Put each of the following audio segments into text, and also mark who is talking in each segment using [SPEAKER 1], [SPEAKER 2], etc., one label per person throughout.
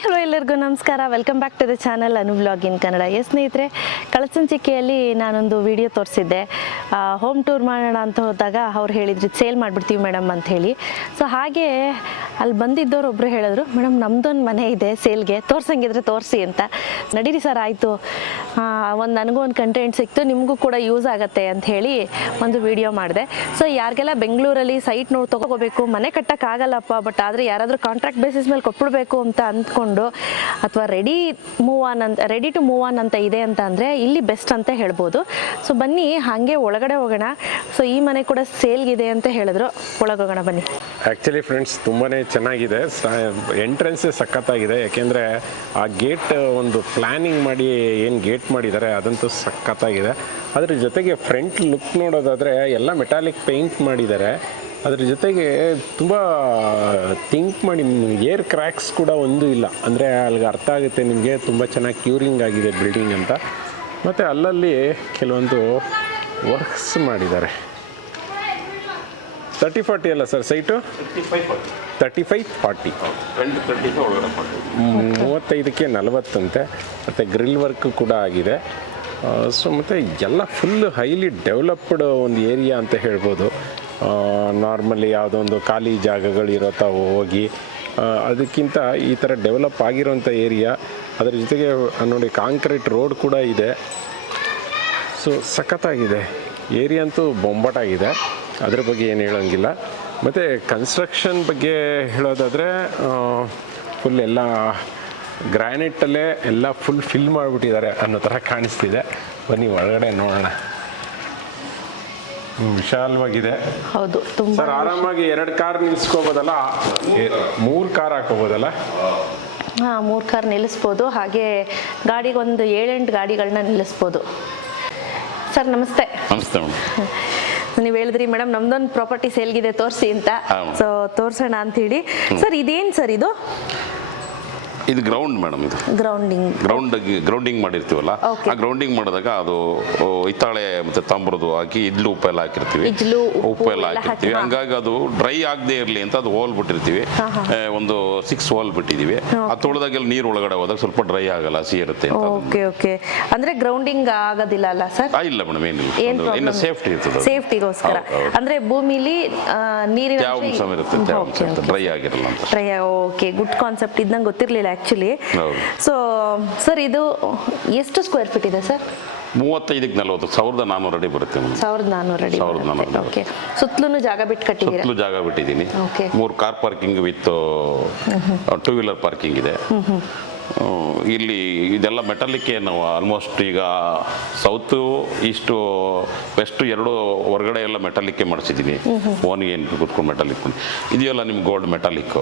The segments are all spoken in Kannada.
[SPEAKER 1] ಹಲೋ ಎಲ್ಲರಿಗೂ ನಮಸ್ಕಾರ. Welcome back to the channel Anu blog in Kannada S ಸ್ನೇಹಿತರೆ ಕಳಸಂಚಿಕೆಯಲ್ಲಿ ನಾನೊಂದು ವಿಡಿಯೋ ತೋರಿಸಿದ್ದೆ. ಹೋಮ್ ಟೂರ್ ಮಾಡೋಣ ಅಂತ ಹೋದಾಗ ಅವ್ರು ಹೇಳಿದ್ರು ಸೇಲ್ ಮಾಡಿಬಿಡ್ತೀವಿ ಮೇಡಮ್ ಅಂತ ಹೇಳಿ. ಸೊ ಹಾಗೆ ಅಲ್ಲಿ ಬಂದಿದ್ದವ್ರು ಒಬ್ಬರು ಹೇಳಿದ್ರು ಮೇಡಮ್ ನಮ್ದೊಂದು ಮನೆ ಇದೆ ಸೇಲ್ಗೆ ತೋರ್ಸಂಗಿದ್ರೆ ತೋರಿಸಿ ಅಂತ. ನಡೀರಿ ಸರ್ ಆಯಿತು. ಒಂದು ನನಗೂ ಒಂದು ಕಂಟೆಂಟ್ ಸಿಕ್ತು, ನಿಮಗೂ ಕೂಡ ಯೂಸ್ ಆಗುತ್ತೆ ಅಂತ ಹೇಳಿ ಒಂದು ವಿಡಿಯೋ ಮಾಡಿದೆ. ಸೊ ಯಾರಿಗೆಲ್ಲ ಬೆಂಗಳೂರಲ್ಲಿ ಸೈಟ್ ನೋಡಿ ತೊಗೋಬೇಕು, ಮನೆ ಕಟ್ಟೋಕ್ಕಾಗಲ್ಲಪ್ಪ ಬಟ್ ಆದರೆ ಯಾರಾದರೂ ಕಾಂಟ್ರಾಕ್ಟ್ ಬೇಸಿಸ್ ಮೇಲೆ ಕೊಟ್ಬಿಡ್ಬೇಕು ಅಂತ ಅಂದ್ಕೊಂಡು ಅಥವಾ ರೆಡಿ ಮೂವ್ ಆನ್ ಅಂತ ರೆಡಿ ಟು ಮೂವ್ ಆನ್ ಅಂತ ಇದೆ ಅಂತ ಅಂದರೆ ಇಲ್ಲಿ ಬೆಸ್ಟ್ ಅಂತ ಹೇಳ್ಬೋದು. ಸೊ ಬನ್ನಿ, ಹಾಗೆ ಒಳಗಡೆ ಹೋಗೋಣ. ಸೊ ಈ ಮನೆ ಕೂಡ ಸೇಲ್ಗಿದೆ ಅಂತ ಹೇಳಿದ್ರು. ಒಳಗೆ ಹೋಗೋಣ, ಬನ್ನಿ.
[SPEAKER 2] ಆ್ಯಕ್ಚುಲಿ ಫ್ರೆಂಡ್ಸ್ ತುಂಬಾ ಚೆನ್ನಾಗಿದೆ. ಎಂಟ್ರೆನ್ಸೇ ಸಖತ್ತಾಗಿದೆ. ಯಾಕೆಂದರೆ ಆ ಗೇಟ್ ಒಂದು ಪ್ಲ್ಯಾನಿಂಗ್ ಮಾಡಿ ಏನು ಗೇಟ್ ಮಾಡಿದ್ದಾರೆ, ಅದಂತೂ ಸಖತ್ತಾಗಿದೆ. ಅದ್ರ ಜೊತೆಗೆ ಫ್ರಂಟ್ ಲುಕ್ ನೋಡೋದಾದರೆ ಎಲ್ಲ ಮೆಟಾಲಿಕ್ ಪೇಂಟ್ ಮಾಡಿದ್ದಾರೆ. ಅದ್ರ ಜೊತೆಗೆ ತುಂಬ ಥಿಂಕ್ ಮಾಡಿ ಏರ್ ಕ್ರ್ಯಾಕ್ಸ್ ಕೂಡ ಒಂದು ಇಲ್ಲ. ಅಂದರೆ ಅಲ್ಲಿಗೆ ಅರ್ಥ ಆಗುತ್ತೆ ನಿಮಗೆ, ತುಂಬ ಚೆನ್ನಾಗಿ ಕ್ಯೂರಿಂಗ್ ಆಗಿದೆ ಬಿಲ್ಡಿಂಗ್ ಅಂತ. ಮತ್ತು ಅಲ್ಲಲ್ಲಿ ಕೆಲವೊಂದು ವರ್ಕ್ಸ್ ಮಾಡಿದ್ದಾರೆ. ತರ್ಟಿ ಫಾರ್ಟಿ ಅಲ್ಲ sir site thirty five forty ಮೂವತ್ತೈದಕ್ಕೆ ನಲವತ್ತಂತೆ. ಮತ್ತು ಗ್ರಿಲ್ ವರ್ಕ್ ಕೂಡ ಆಗಿದೆ. ಸೊ ಮತ್ತು ಎಲ್ಲ ಫುಲ್ ಹೈಲಿ ಡೆವಲಪ್ಡ್ ಒಂದು ಏರಿಯಾ ಅಂತ ಹೇಳ್ಬೋದು. ನಾರ್ಮಲಿ ಯಾವುದೋ ಒಂದು ಖಾಲಿ ಜಾಗಗಳು ತಾವು ಹೋಗಿ ಅದಕ್ಕಿಂತ ಈ ಥರ ಡೆವಲಪ್ ಆಗಿರೋಂಥ ಏರಿಯಾ ಅದರ ಜೊತೆಗೆ ನೋಡಿ ಕಾಂಕ್ರೀಟ್ ರೋಡ್ ಕೂಡ ಇದೆ. ಸೊ ಸಖತ್ತಾಗಿದೆ. ಏರಿಯಾ ಅಂತೂ ಬೊಂಬಾಟಾಗಿದೆ. ಅದ್ರ ಬಗ್ಗೆ ಏನು ಹೇಳೋಂಗಿಲ್ಲ. ಮತ್ತು ಕನ್ಸ್ಟ್ರಕ್ಷನ್ ಬಗ್ಗೆ ಹೇಳೋದಾದರೆ ಫುಲ್ ಎಲ್ಲ ಗ್ರ್ಯಾನೈಟಲ್ಲೇ ಎಲ್ಲ ಫುಲ್ ಫಿಲ್ ಮಾಡಿಬಿಟ್ಟಿದ್ದಾರೆ ಅನ್ನೋ ಥರ ಕಾಣಿಸ್ತಿದೆ. ಬನ್ನಿ, ಒಳಗಡೆ ನೋಡೋಣ. ವಿಶಾಲವಾಗಿದೆ.
[SPEAKER 1] ಹೌದು ತುಂಬಾ
[SPEAKER 2] ಸರ್ ಆರಾಮಾಗಿ ಎರಡು ಕಾರ್ ನಿಲ್ಸ್ಕೋಬೋದಲ್ಲ? ಮೂರು ಕಾರ್ ಹಾಕೋಬೋದಲ್ಲ?
[SPEAKER 1] ಹಾಂ ಮೂರು ಕಾರ್ ನಿಲ್ಲಿಸ್ಬೋದು. ಹಾಗೆ ಗಾಡಿಗೆ ಒಂದು ಏಳೆಂಟು ಗಾಡಿಗಳನ್ನ ನಿಲ್ಲಿಸ್ಬೋದು. ಸರ್ ನಮಸ್ತೆ.
[SPEAKER 3] ನಮಸ್ತೆ
[SPEAKER 1] ನೀವು ಹೇಳಿದ್ರಿ ಮೇಡಮ್ ನಮ್ದೊಂದು ಪ್ರಾಪರ್ಟಿ ಸೇಲ್ಗಿದೆ ತೋರಿಸಿ ಅಂತ. ಸೊ ತೋರಿಸೋಣ ಅಂತ ಹೇಳಿ. ಸರ್ ಇದೇನು ಸರ್ ಇದು?
[SPEAKER 3] ಇದು ಗ್ರೌಂಡ್ ಮೇಡಮ್ ಇದು.
[SPEAKER 1] ಗ್ರೌಂಡಿಂಗ್
[SPEAKER 3] ಗ್ರೌಂಡ್ ಗ್ರೌಂಡಿಂಗ್ ಮಾಡಿರ್ತೀವಲ್ಲ
[SPEAKER 1] Okay.
[SPEAKER 3] ಆ ಗ್ರೌಂಡಿಂಗ್ ಮಾಡಿದಾಗ ಅದು ಓ, ಹಿತ್ತಾಳೆ ಮತ್ತೆ ತಾಮ್ರದ್ದು ಹಾಕಿ ಇಡ್ಲು ಉಪ್ಪು ಎಲ್ಲ ಹಾಕಿರ್ತೀವಿ.
[SPEAKER 1] ಉಪ್ಪು
[SPEAKER 3] ಉಪ್ಪು ಎಲ್ಲ
[SPEAKER 1] ಎಲ್ಲ
[SPEAKER 3] ಹಾಕಿರ್ತೀವಿ.
[SPEAKER 1] ಹಾಕಿ, ಹಾ.
[SPEAKER 3] ಹಂಗಾಗಿ ಅದು ಡ್ರೈ ಆಗದೆ ಇರಲಿ ಅಂತ ಅದು ಹೋಲ್ ಬಿಟ್ಟಿರ್ತೀವಿ ಒಂದು ಸಿಕ್ಸ್ ಹೋಲ್ ಬಿಟ್ಟಿದೀವಿ. ಆ ತೊಳೆದಾಗೆಲ್ಲ ನೀರು ಒಳಗಡೆ ಹೋದಾಗ ಸ್ವಲ್ಪ ಡ್ರೈ ಆಗಲ್ಲ ಹಸಿ ಇರುತ್ತೆ ಅಂತ
[SPEAKER 1] ಓಕೆ ಓಕೆ ಅಂದ್ರೆ ಗ್ರೌಂಡಿಂಗ್ ಆಗೋದಿಲ್ಲ ಅಲ್ಲ ಸರ್
[SPEAKER 3] ಆ, ಇಲ್ಲ ಮೇಡಮ್ ಏನಿಲ್ಲ.
[SPEAKER 1] ಏನ್.
[SPEAKER 3] ಇನ್ನು
[SPEAKER 1] problem?
[SPEAKER 3] ಸೇಫ್ಟಿ ಇರ್ತದೆ
[SPEAKER 1] ಸೇಫ್ಟಿಗೋಸ್ಕರ
[SPEAKER 3] ಹೌದು, ಹೌದು.
[SPEAKER 1] ಅಂದ್ರೆ ಭೂಮಿಲಿ ಆ, ನೀರಿನ
[SPEAKER 3] ಇರುತ್ತೆ ಡ್ರೈ ಆಗಿರಲ್ಲ ಅಂತ.
[SPEAKER 1] ಟ್ರೈ ಓಕೆ ಗುಡ್ ಕಾನ್ಸೆಪ್ಟ್ ಇದ್ದಂಗೆ ಗೊತ್ತಿರಲಿಲ್ಲ ಆ್ಯಕ್ಚುಲಿ. ಸೊ ಸರ್ ಇದು ಎಷ್ಟು ಸ್ಕ್ವೇರ್ ಫೀಟ್ ಇದೆ ಸರ್
[SPEAKER 3] ಮೂವತ್ತೈದಕ್ಕೆ ನಲವತ್ತು ಸಾವಿರದ ನಾನ್ನೂರು ಅಡಿ ಬರುತ್ತೆ
[SPEAKER 1] ಸಾವಿರದ ನಾನ್ನೂರು ಅಡಿ
[SPEAKER 3] ಸಾವಿರದ ನಾನ್ನೂರು
[SPEAKER 1] ಓಕೆ ಸುತ್ತಲೂ ಜಾಗ ಬಿಟ್ಟು ಕಟ್ಟಿದ್ದೀರಾ
[SPEAKER 3] ಸುತ್ತಲೂ ಜಾಗ ಬಿಟ್ಟಿದ್ದೀನಿ.
[SPEAKER 1] ಓಕೆ
[SPEAKER 3] ಮೂರು car parking with two wheeler parking ಇದೆ. ಇಲ್ಲಿ ಇದೆಲ್ಲ ಮೆಟಲಿಕ್ಕೆ ನಾವು ಆಲ್ಮೋಸ್ಟ್ ಈಗ ಸೌತು ಈಸ್ಟು ವೆಸ್ಟು ಎರಡು ಹೊರಗಡೆ ಎಲ್ಲ ಮೆಟಲಿಕ್ಕೆ ಮಾಡಿಸಿದ್ದೀನಿ ಓನ್ಗೆ ಏನು ಕುತ್ಕೊಂಡು ಮೆಟಲಿಕ್ ಇದೆಯಲ್ಲ ನಿಮ್ಗೆ ಗೋಲ್ಡ್ ಮೆಟಾಲಿಕ್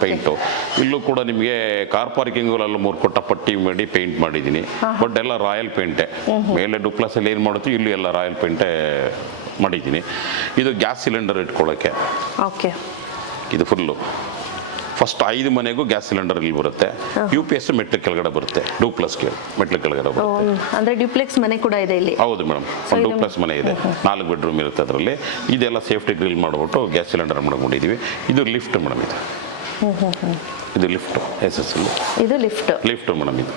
[SPEAKER 3] ಪೇಂಟು ಇಲ್ಲೂ ಕೂಡ ನಿಮಗೆ ಕಾರ್ ಪಾರ್ಕಿಂಗ್ಗಳಲ್ಲೂ ಮೂರು ಕೊಟ್ಟ ಪಟ್ಟಿ ಮಾಡಿ ಪೇಂಟ್ ಮಾಡಿದ್ದೀನಿ ಬಟ್ ಎಲ್ಲ ರಾಯಲ್ ಪೇಂಟೆ ಮೇಲೆ ಡುಪ್ಲಸಲ್ಲಿ ಏನು ಮಾಡುತ್ತೋ ಇಲ್ಲೂ ಎಲ್ಲ ರಾಯಲ್ ಪೇಂಟೇ ಮಾಡಿದ್ದೀನಿ ಇದು ಗ್ಯಾಸ್ ಸಿಲಿಂಡರ್ ಇಟ್ಕೊಳ್ಳೋಕ್ಕೆ
[SPEAKER 1] ಓಕೆ
[SPEAKER 3] ಇದು ಫುಲ್ಲು ಫಸ್ಟ್ ಐದು ಮನೆಗೂ ಗ್ಯಾಸ್ ಸಿಲಿಂಡರ್ ಇಲ್ಲಿ ಬರುತ್ತೆ. ಯು ಪಿ ಎಸ್ ಮೆಟ್ಲಿಕ್ ಕೆಳಗಡೆ ಬರುತ್ತೆ. ಡೂಪ್ಲಸ್ ಪ್ಲಸ್ಗೆ ಮೆಟ್ಲು ಕೆಳಗಡೆ ಬರುತ್ತೆ.
[SPEAKER 1] ಅಂದ್ರೆ ಡ್ಯೂಪ್ಲೆಕ್ಸ್ ಮನೆ ಕೂಡ ಇದೆ ಇಲ್ಲಿ?
[SPEAKER 3] ಹೌದು ಮೇಡಮ್. ಒಂದು ಡೂ ಪ್ಲಸ್ ಮನೆ ಇದೆ. ನಾಲ್ಕು ಬೆಡ್ರೂಮ್ ಇರುತ್ತೆ ಅದರಲ್ಲಿ. ಇದೆಲ್ಲ ಸೇಫ್ಟಿ ಗ್ರಿಲ್ ಮಾಡಿಬಿಟ್ಟು ಗ್ಯಾಸ್ ಸಿಲಿಂಡರ್ ಮಾಡ್ಕೊಂಡಿದ್ದೀವಿ ಇದು ಲಿಫ್ಟ್ ಮೇಡಮ್ ಇದು. ಇದು ಲಿಫ್ಟ್ ಎಸ್ ಎಸ್
[SPEAKER 1] ಇದು ಲಿಫ್ಟ್
[SPEAKER 3] ಲಿಫ್ಟ್ ಮೇಡಮ್ ಇದು.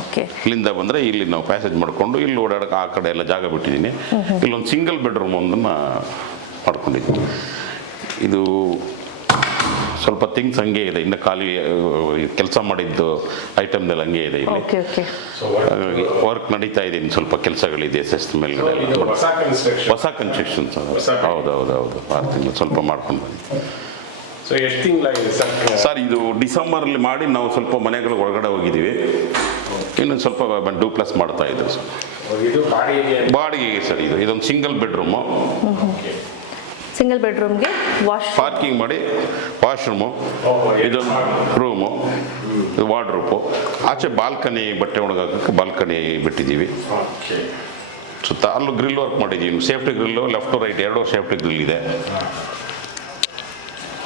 [SPEAKER 1] ಓಕೆ.
[SPEAKER 3] ಇಲ್ಲಿಂದ ಬಂದರೆ ಇಲ್ಲಿ ನಾವು ಪ್ಯಾಸೇಜ್ ಮಾಡಿಕೊಂಡು ಇಲ್ಲಿ ಓಡಾಡಕ್ಕೆ ಆ ಕಡೆ ಎಲ್ಲ ಜಾಗ ಬಿಟ್ಟಿದ್ದೀನಿ. ಇಲ್ಲೊಂದು ಸಿಂಗಲ್ ಬೆಡ್ರೂಮ್ ಒಂದನ್ನು ಮಾಡ್ಕೊಂಡಿದ್ದೀನಿ. ಇದು ಸ್ವಲ್ಪ ಥಿಂಗ್ಸ್ ಹಂಗೆ ಇದೆ. ಇನ್ನು ಖಾಲಿ ಕೆಲಸ ಮಾಡಿದ್ದು ಐಟಮ್ ಹಂಗೆ ಇದೆ ಇಲ್ಲಿ.
[SPEAKER 1] Okay okay.
[SPEAKER 3] ಹಾಗಾಗಿ ವರ್ಕ್ ನಡೀತಾ ಇದೆ. ಇನ್ನು ಸ್ವಲ್ಪ ಕೆಲಸಗಳಿದೆ ಎಸ್ ಎಸ್ ಮೇಲ್ಗಡೆ.
[SPEAKER 2] ಹೊಸ ಕನ್ಸ್ಟ್ರಕ್ಷನ್
[SPEAKER 3] ಸರ್. ಕನ್ಸ್ಟ್ರಕ್ಷನ್ಸ್ ಹೌದು ಹೌದು ಹೌದು ಆರು ತಿಂಗಳು ಸ್ವಲ್ಪ ಮಾಡ್ಕೊಂಡು ಬನ್ನಿ.
[SPEAKER 2] ಸೊ ಎಷ್ಟು ತಿಂಗಳಾಗಿದೆ ಸರ್?
[SPEAKER 3] ಸರ್ ಇದು ಡಿಸೆಂಬರಲ್ಲಿ ಮಾಡಿ ನಾವು ಸ್ವಲ್ಪ ಮನೆಗಳ ಒಳಗಡೆ ಹೋಗಿದ್ದೀವಿ. ಇನ್ನೊಂದು ಸ್ವಲ್ಪ ಡೂ ಪ್ಲಸ್ ಮಾಡ್ತಾ ಇದ್ರು ಸರ್. ಬಾಡಿಗೆಗೆ? ಸರ್ ಇದು. ಇದೊಂದು ಸಿಂಗಲ್ ಬೆಡ್ರೂಮು
[SPEAKER 1] ಸಿಂಗಲ್ ಬೆಡ್ರೂಮ್ಗೆ
[SPEAKER 3] ಪಾರ್ಕಿಂಗ್ ಮಾಡಿ ವಾಶ್ರೂಮು ಇದೊಂದು ರೂಮು ಇದು ವಾರ್ಡ್ರೂಪು ಆಚೆ ಬಾಲ್ಕನಿ ಬಟ್ಟೆ ಒಣಗಕ್ಕೆ ಬಾಲ್ಕನಿ ಬಿಟ್ಟಿದ್ದೀವಿ.
[SPEAKER 2] ಓಕೆ
[SPEAKER 3] ಸುತ್ತ ಅಲ್ಲೂ ಗ್ರಿಲ್ ವರ್ಕ್ ಮಾಡಿದ್ದೀವಿ. ಸೇಫ್ಟಿ ಗ್ರಿಲ್ಲು ಲೆಫ್ಟ್ ರೈಟ್ ಎರಡೂ ಸೇಫ್ಟಿ ಗ್ರಿಲ್ ಇದೆ.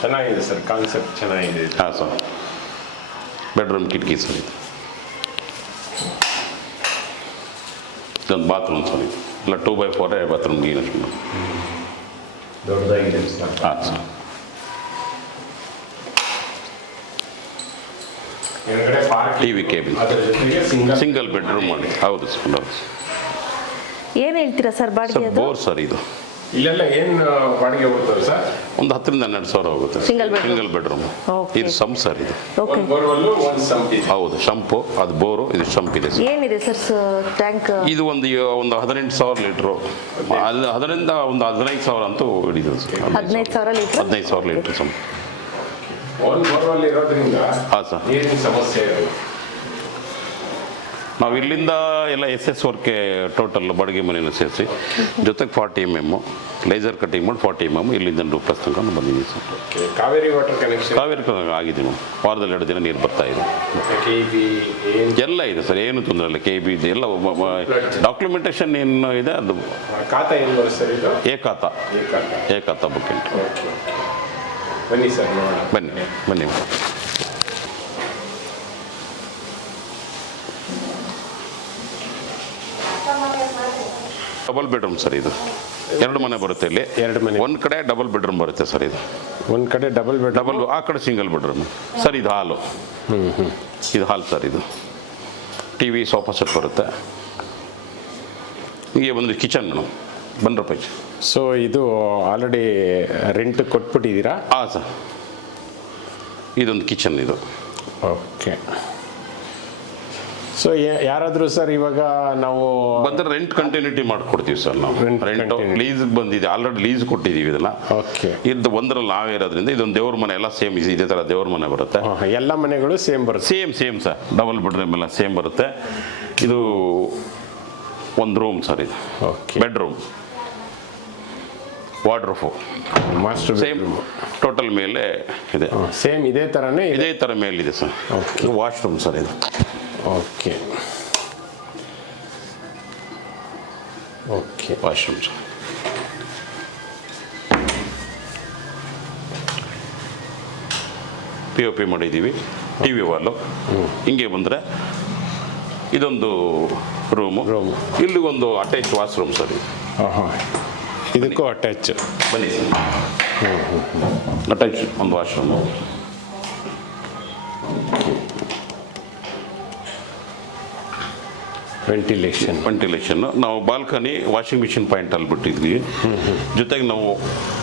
[SPEAKER 2] ಚೆನ್ನಾಗಿದೆ ಸರ್ ಕಾನ್ಸೆಪ್ಟ್ ಚೆನ್ನಾಗಿದೆ.
[SPEAKER 3] ಹಾಂ ಸರ್ ಬೆಡ್ರೂಮ್ ಕಿಟಕಿ ಸರ್ ಇದು. ಇದೊಂದು ಬಾತ್ರೂಮ್ ಸರ್ ಇದು. ಇಲ್ಲ ಟೂ ಬೈ ಫೋರೇ ಬಾತ್ರೂಮ್ಗೆ
[SPEAKER 2] ದೊಡ್ಡದಾಗಿದೆ ಸರ್.
[SPEAKER 3] ಹಾಂ. Sir T V cabin single bedroom ಮಾಡಿ ಹೌದು ಸರ್ ಹೌದು
[SPEAKER 1] ಏನು ಹೇಳ್ತೀರಾ ಸರ್ ಬಾಡಿಗೆ
[SPEAKER 3] ಸರ್
[SPEAKER 1] ಅದು?
[SPEAKER 3] ಬೋರ್ ಸರ್ ಇದು.
[SPEAKER 2] ಇಲ್ಲೆಲ್ಲ ಏನು ಬಾಡಿಗೆ ಹೋಗ್ತವೆ ಸರ್?
[SPEAKER 3] ಒಂದು ಹತ್ತರಿಂದ ಹನ್ನೆರಡು ಸಾವಿರ ಹೋಗುತ್ತೆ.
[SPEAKER 1] Single bedroom.
[SPEAKER 3] Single bedroom
[SPEAKER 1] okay
[SPEAKER 3] ಇದು ಸಂ ಸರ್ ಇದು.
[SPEAKER 1] ಓಕೆ
[SPEAKER 2] ಒಂದು ಬೋರ್ವೆಲ್ಲು ಒಂದು ಸಂಪ್ ಇದೆ.
[SPEAKER 3] ಹೌದು ಶಂಪು ಅದು ಬೋರು ಇದು ಶಂಪ್ ಇದೆ ಸರ್.
[SPEAKER 1] ಏನಿದೆ ಸರ್ ಟ್ಯಾಂಕ್?
[SPEAKER 3] ಇದು ಒಂದು ಒಂದು ಹದಿನೆಂಟು ಸಾವಿರ ಲೀಟ್ರು. ಅದು ಅದರಿಂದ ಒಂದು ಹದಿನೈದು ಸಾವಿರ ಅಂತೂ ಹಿಡಿದು ಸರ್.
[SPEAKER 1] ಹದಿನೈದು ಸಾವಿರ. ಲೀಟ್ರ್?
[SPEAKER 3] ಹದಿನೈದು ಸಾವಿರ ಲೀಟ್ರ್ ಸಮ್
[SPEAKER 2] ಒಂದು ಬೋರ್ವೆಲ್ ಇರೋದ್ರಿಂದ
[SPEAKER 3] ಹಾಂ ಸರ್.
[SPEAKER 2] ನೀರಿನ ಸಮಸ್ಯೆ ಇರಲ್ಲ
[SPEAKER 3] ನಾವು ಇಲ್ಲಿಂದ ಎಲ್ಲ ಎಸ್ ಎಸ್ ವರ್ಕೆ ಟೋಟಲ್ ಬಾಡಿಗೆ ಮನೆಯನ್ನು ಸೇರಿಸಿ ಜೊತೆಗೆ forty M M laser cutting ಮಾಡಿ ಫಾರ್ಟಿ ಎಂ ಎಂ ಇಲ್ಲಿಂದ ಟೂ ಪ್ಲಸ್ ತನಕ ಬಂದಿದ್ದೀವಿ sir.
[SPEAKER 2] Kaveri water connection
[SPEAKER 3] Kaveri connection ಆಗಿದೆ ಮ್ಯಾಮ್ ವಾರದಲ್ಲಿ ಎರಡು ದಿನ ನೀರು ಬರ್ತಾ ಇದೆ.
[SPEAKER 2] ಕೆ ಬಿ ಏನು?
[SPEAKER 3] ಎಲ್ಲ ಇದೆ ಸರ್ ಏನು ತೊಂದರೆ ಇಲ್ಲ. ಕೆ ಬಿ ಇದೆ ಎಲ್ಲ ಡಾಕ್ಯುಮೆಂಟೇಶನ್ ಏನು ಇದೆ ಅದು
[SPEAKER 2] ಖಾತಾ ಏನು ಬರುತ್ತೆ
[SPEAKER 3] ಏಕಾತ. ಏಕಾತ. ಬುಕ್
[SPEAKER 2] ಓಕೆ ಬನ್ನಿ ಸರ್
[SPEAKER 3] ಬನ್ನಿ ಬನ್ನಿ ಡಬಲ್ ಬೆಡ್ರೂಮ್ ಸರ್ ಇದು. ಎರಡು ಮನೆ ಬರುತ್ತೆ ಇಲ್ಲಿ.
[SPEAKER 2] ಎರಡು ಮನೆ.
[SPEAKER 3] ಒಂದು ಕಡೆ ಡಬಲ್ ಬೆಡ್ರೂಮ್ ಬರುತ್ತೆ ಸರ್ ಇದು.
[SPEAKER 2] ಒಂದು ಕಡೆ ಡಬಲ್ ಬೆಡ್
[SPEAKER 3] ಡಬಲ್ ಆ ಕಡೆ ಸಿಂಗಲ್ ಬೆಡ್ರೂಮ್. ಸರ್ ಇದು ಹಾಲು. ಇದು ಹಾಲು ಸರ್ ಇದು. ಟಿ ವಿ ಸೋಫಾ ಸೆಟ್ ಬರುತ್ತೆ. ಹೀಗೆ ಒಂದು ಕಿಚನ್ ಮೇಡಮ್ ರೂಪಾಯಿ
[SPEAKER 2] ಸೊ ಇದು ಆಲ್ರೆಡಿ ರೆಂಟ್ ಕೊಟ್ಬಿಟ್ಟಿದ್ದೀರಾ?
[SPEAKER 3] ಹಾಂ ಸರ್. ಇದೊಂದು ಕಿಚನ್ ಇದು.
[SPEAKER 2] ಓಕೆ ಸೊ ಯಾರಾದರೂ ಸರ್ ಇವಾಗ ನಾವು
[SPEAKER 3] ಬಂದ್ರೆ ರೆಂಟ್ ಕಂಟಿನ್ಯೂಟಿ ಮಾಡ್ಕೊಡ್ತೀವಿ ಸರ್ ನಾವು. ರೆಂಟ್. ಲೀಸ್ ಬಂದಿದೆ. ಆಲ್ರೆಡಿ ಲೀಸ್ ಕೊಟ್ಟಿದ್ದೀವಿ ಇದನ್ನ.
[SPEAKER 2] ಓಕೆ
[SPEAKER 3] ಇದು ಒಂದರಲ್ಲಿ ನಾವೇ ಇರೋದ್ರಿಂದ ಇದೊಂದು ದೇವ್ರ ಮನೆ ಎಲ್ಲ ಸೇಮ್ ಇದೇ. ಥರ ದೇವ್ರ ಮನೆ ಬರುತ್ತೆ.
[SPEAKER 2] ಎಲ್ಲ ಮನೆಗಳು ಸೇಮ್ ಬರುತ್ತೆ.
[SPEAKER 3] Same same sir. Double bedroom ಎಲ್ಲ ಸೇಮ್ ಬರುತ್ತೆ. ಇದು ಒಂದು ರೂಮ್ ಸರ್ ಇದು.
[SPEAKER 2] Okay
[SPEAKER 3] bedroom wardrobe
[SPEAKER 2] master
[SPEAKER 3] same total ಮೇಲೆ ಇದೆ.
[SPEAKER 2] ಸೇಮ್ ಇದೇ ಥರನೇ ಇದೆ.
[SPEAKER 3] ಥರ ಮೇಲಿದೆ ಸರ್. ವಾಶ್ರೂಮ್ ಸರ್ ಇದು.
[SPEAKER 2] Okay okay
[SPEAKER 3] washroom sir P O P ಮಾಡಿದ್ದೀವಿ. ಟಿ ವಿ ವಾಲು ಹಿಂಗೆ ಬಂದರೆ ಇದೊಂದು ರೂಮು
[SPEAKER 2] ರೂಮು
[SPEAKER 3] ಇಲ್ಲಿಗೊಂದು ಅಟ್ಯಾಚ್ ವಾಶ್ರೂಮ್ ಸರ್ ಹಾಂ
[SPEAKER 2] ಹಾಂ ಇದಕ್ಕೂ ಅಟ್ಯಾಚ್
[SPEAKER 3] ಬನ್ನಿ. ಅಟ್ಯಾಚ್ ಒಂದು ವಾಶ್ರೂಮು
[SPEAKER 2] ವೆಂಟಿಲೇಷನ್
[SPEAKER 3] ವೆಂಟಿಲೇಷನ್ ನಾವು ಬಾಲ್ಕನಿ ವಾಷಿಂಗ್ ಮಿಷಿನ್ ಪಾಯಿಂಟ್ ಅಲ್ಲಿ ಬಿಟ್ಟಿದ್ವಿ. ಜೊತೆಗೆ ನಾವು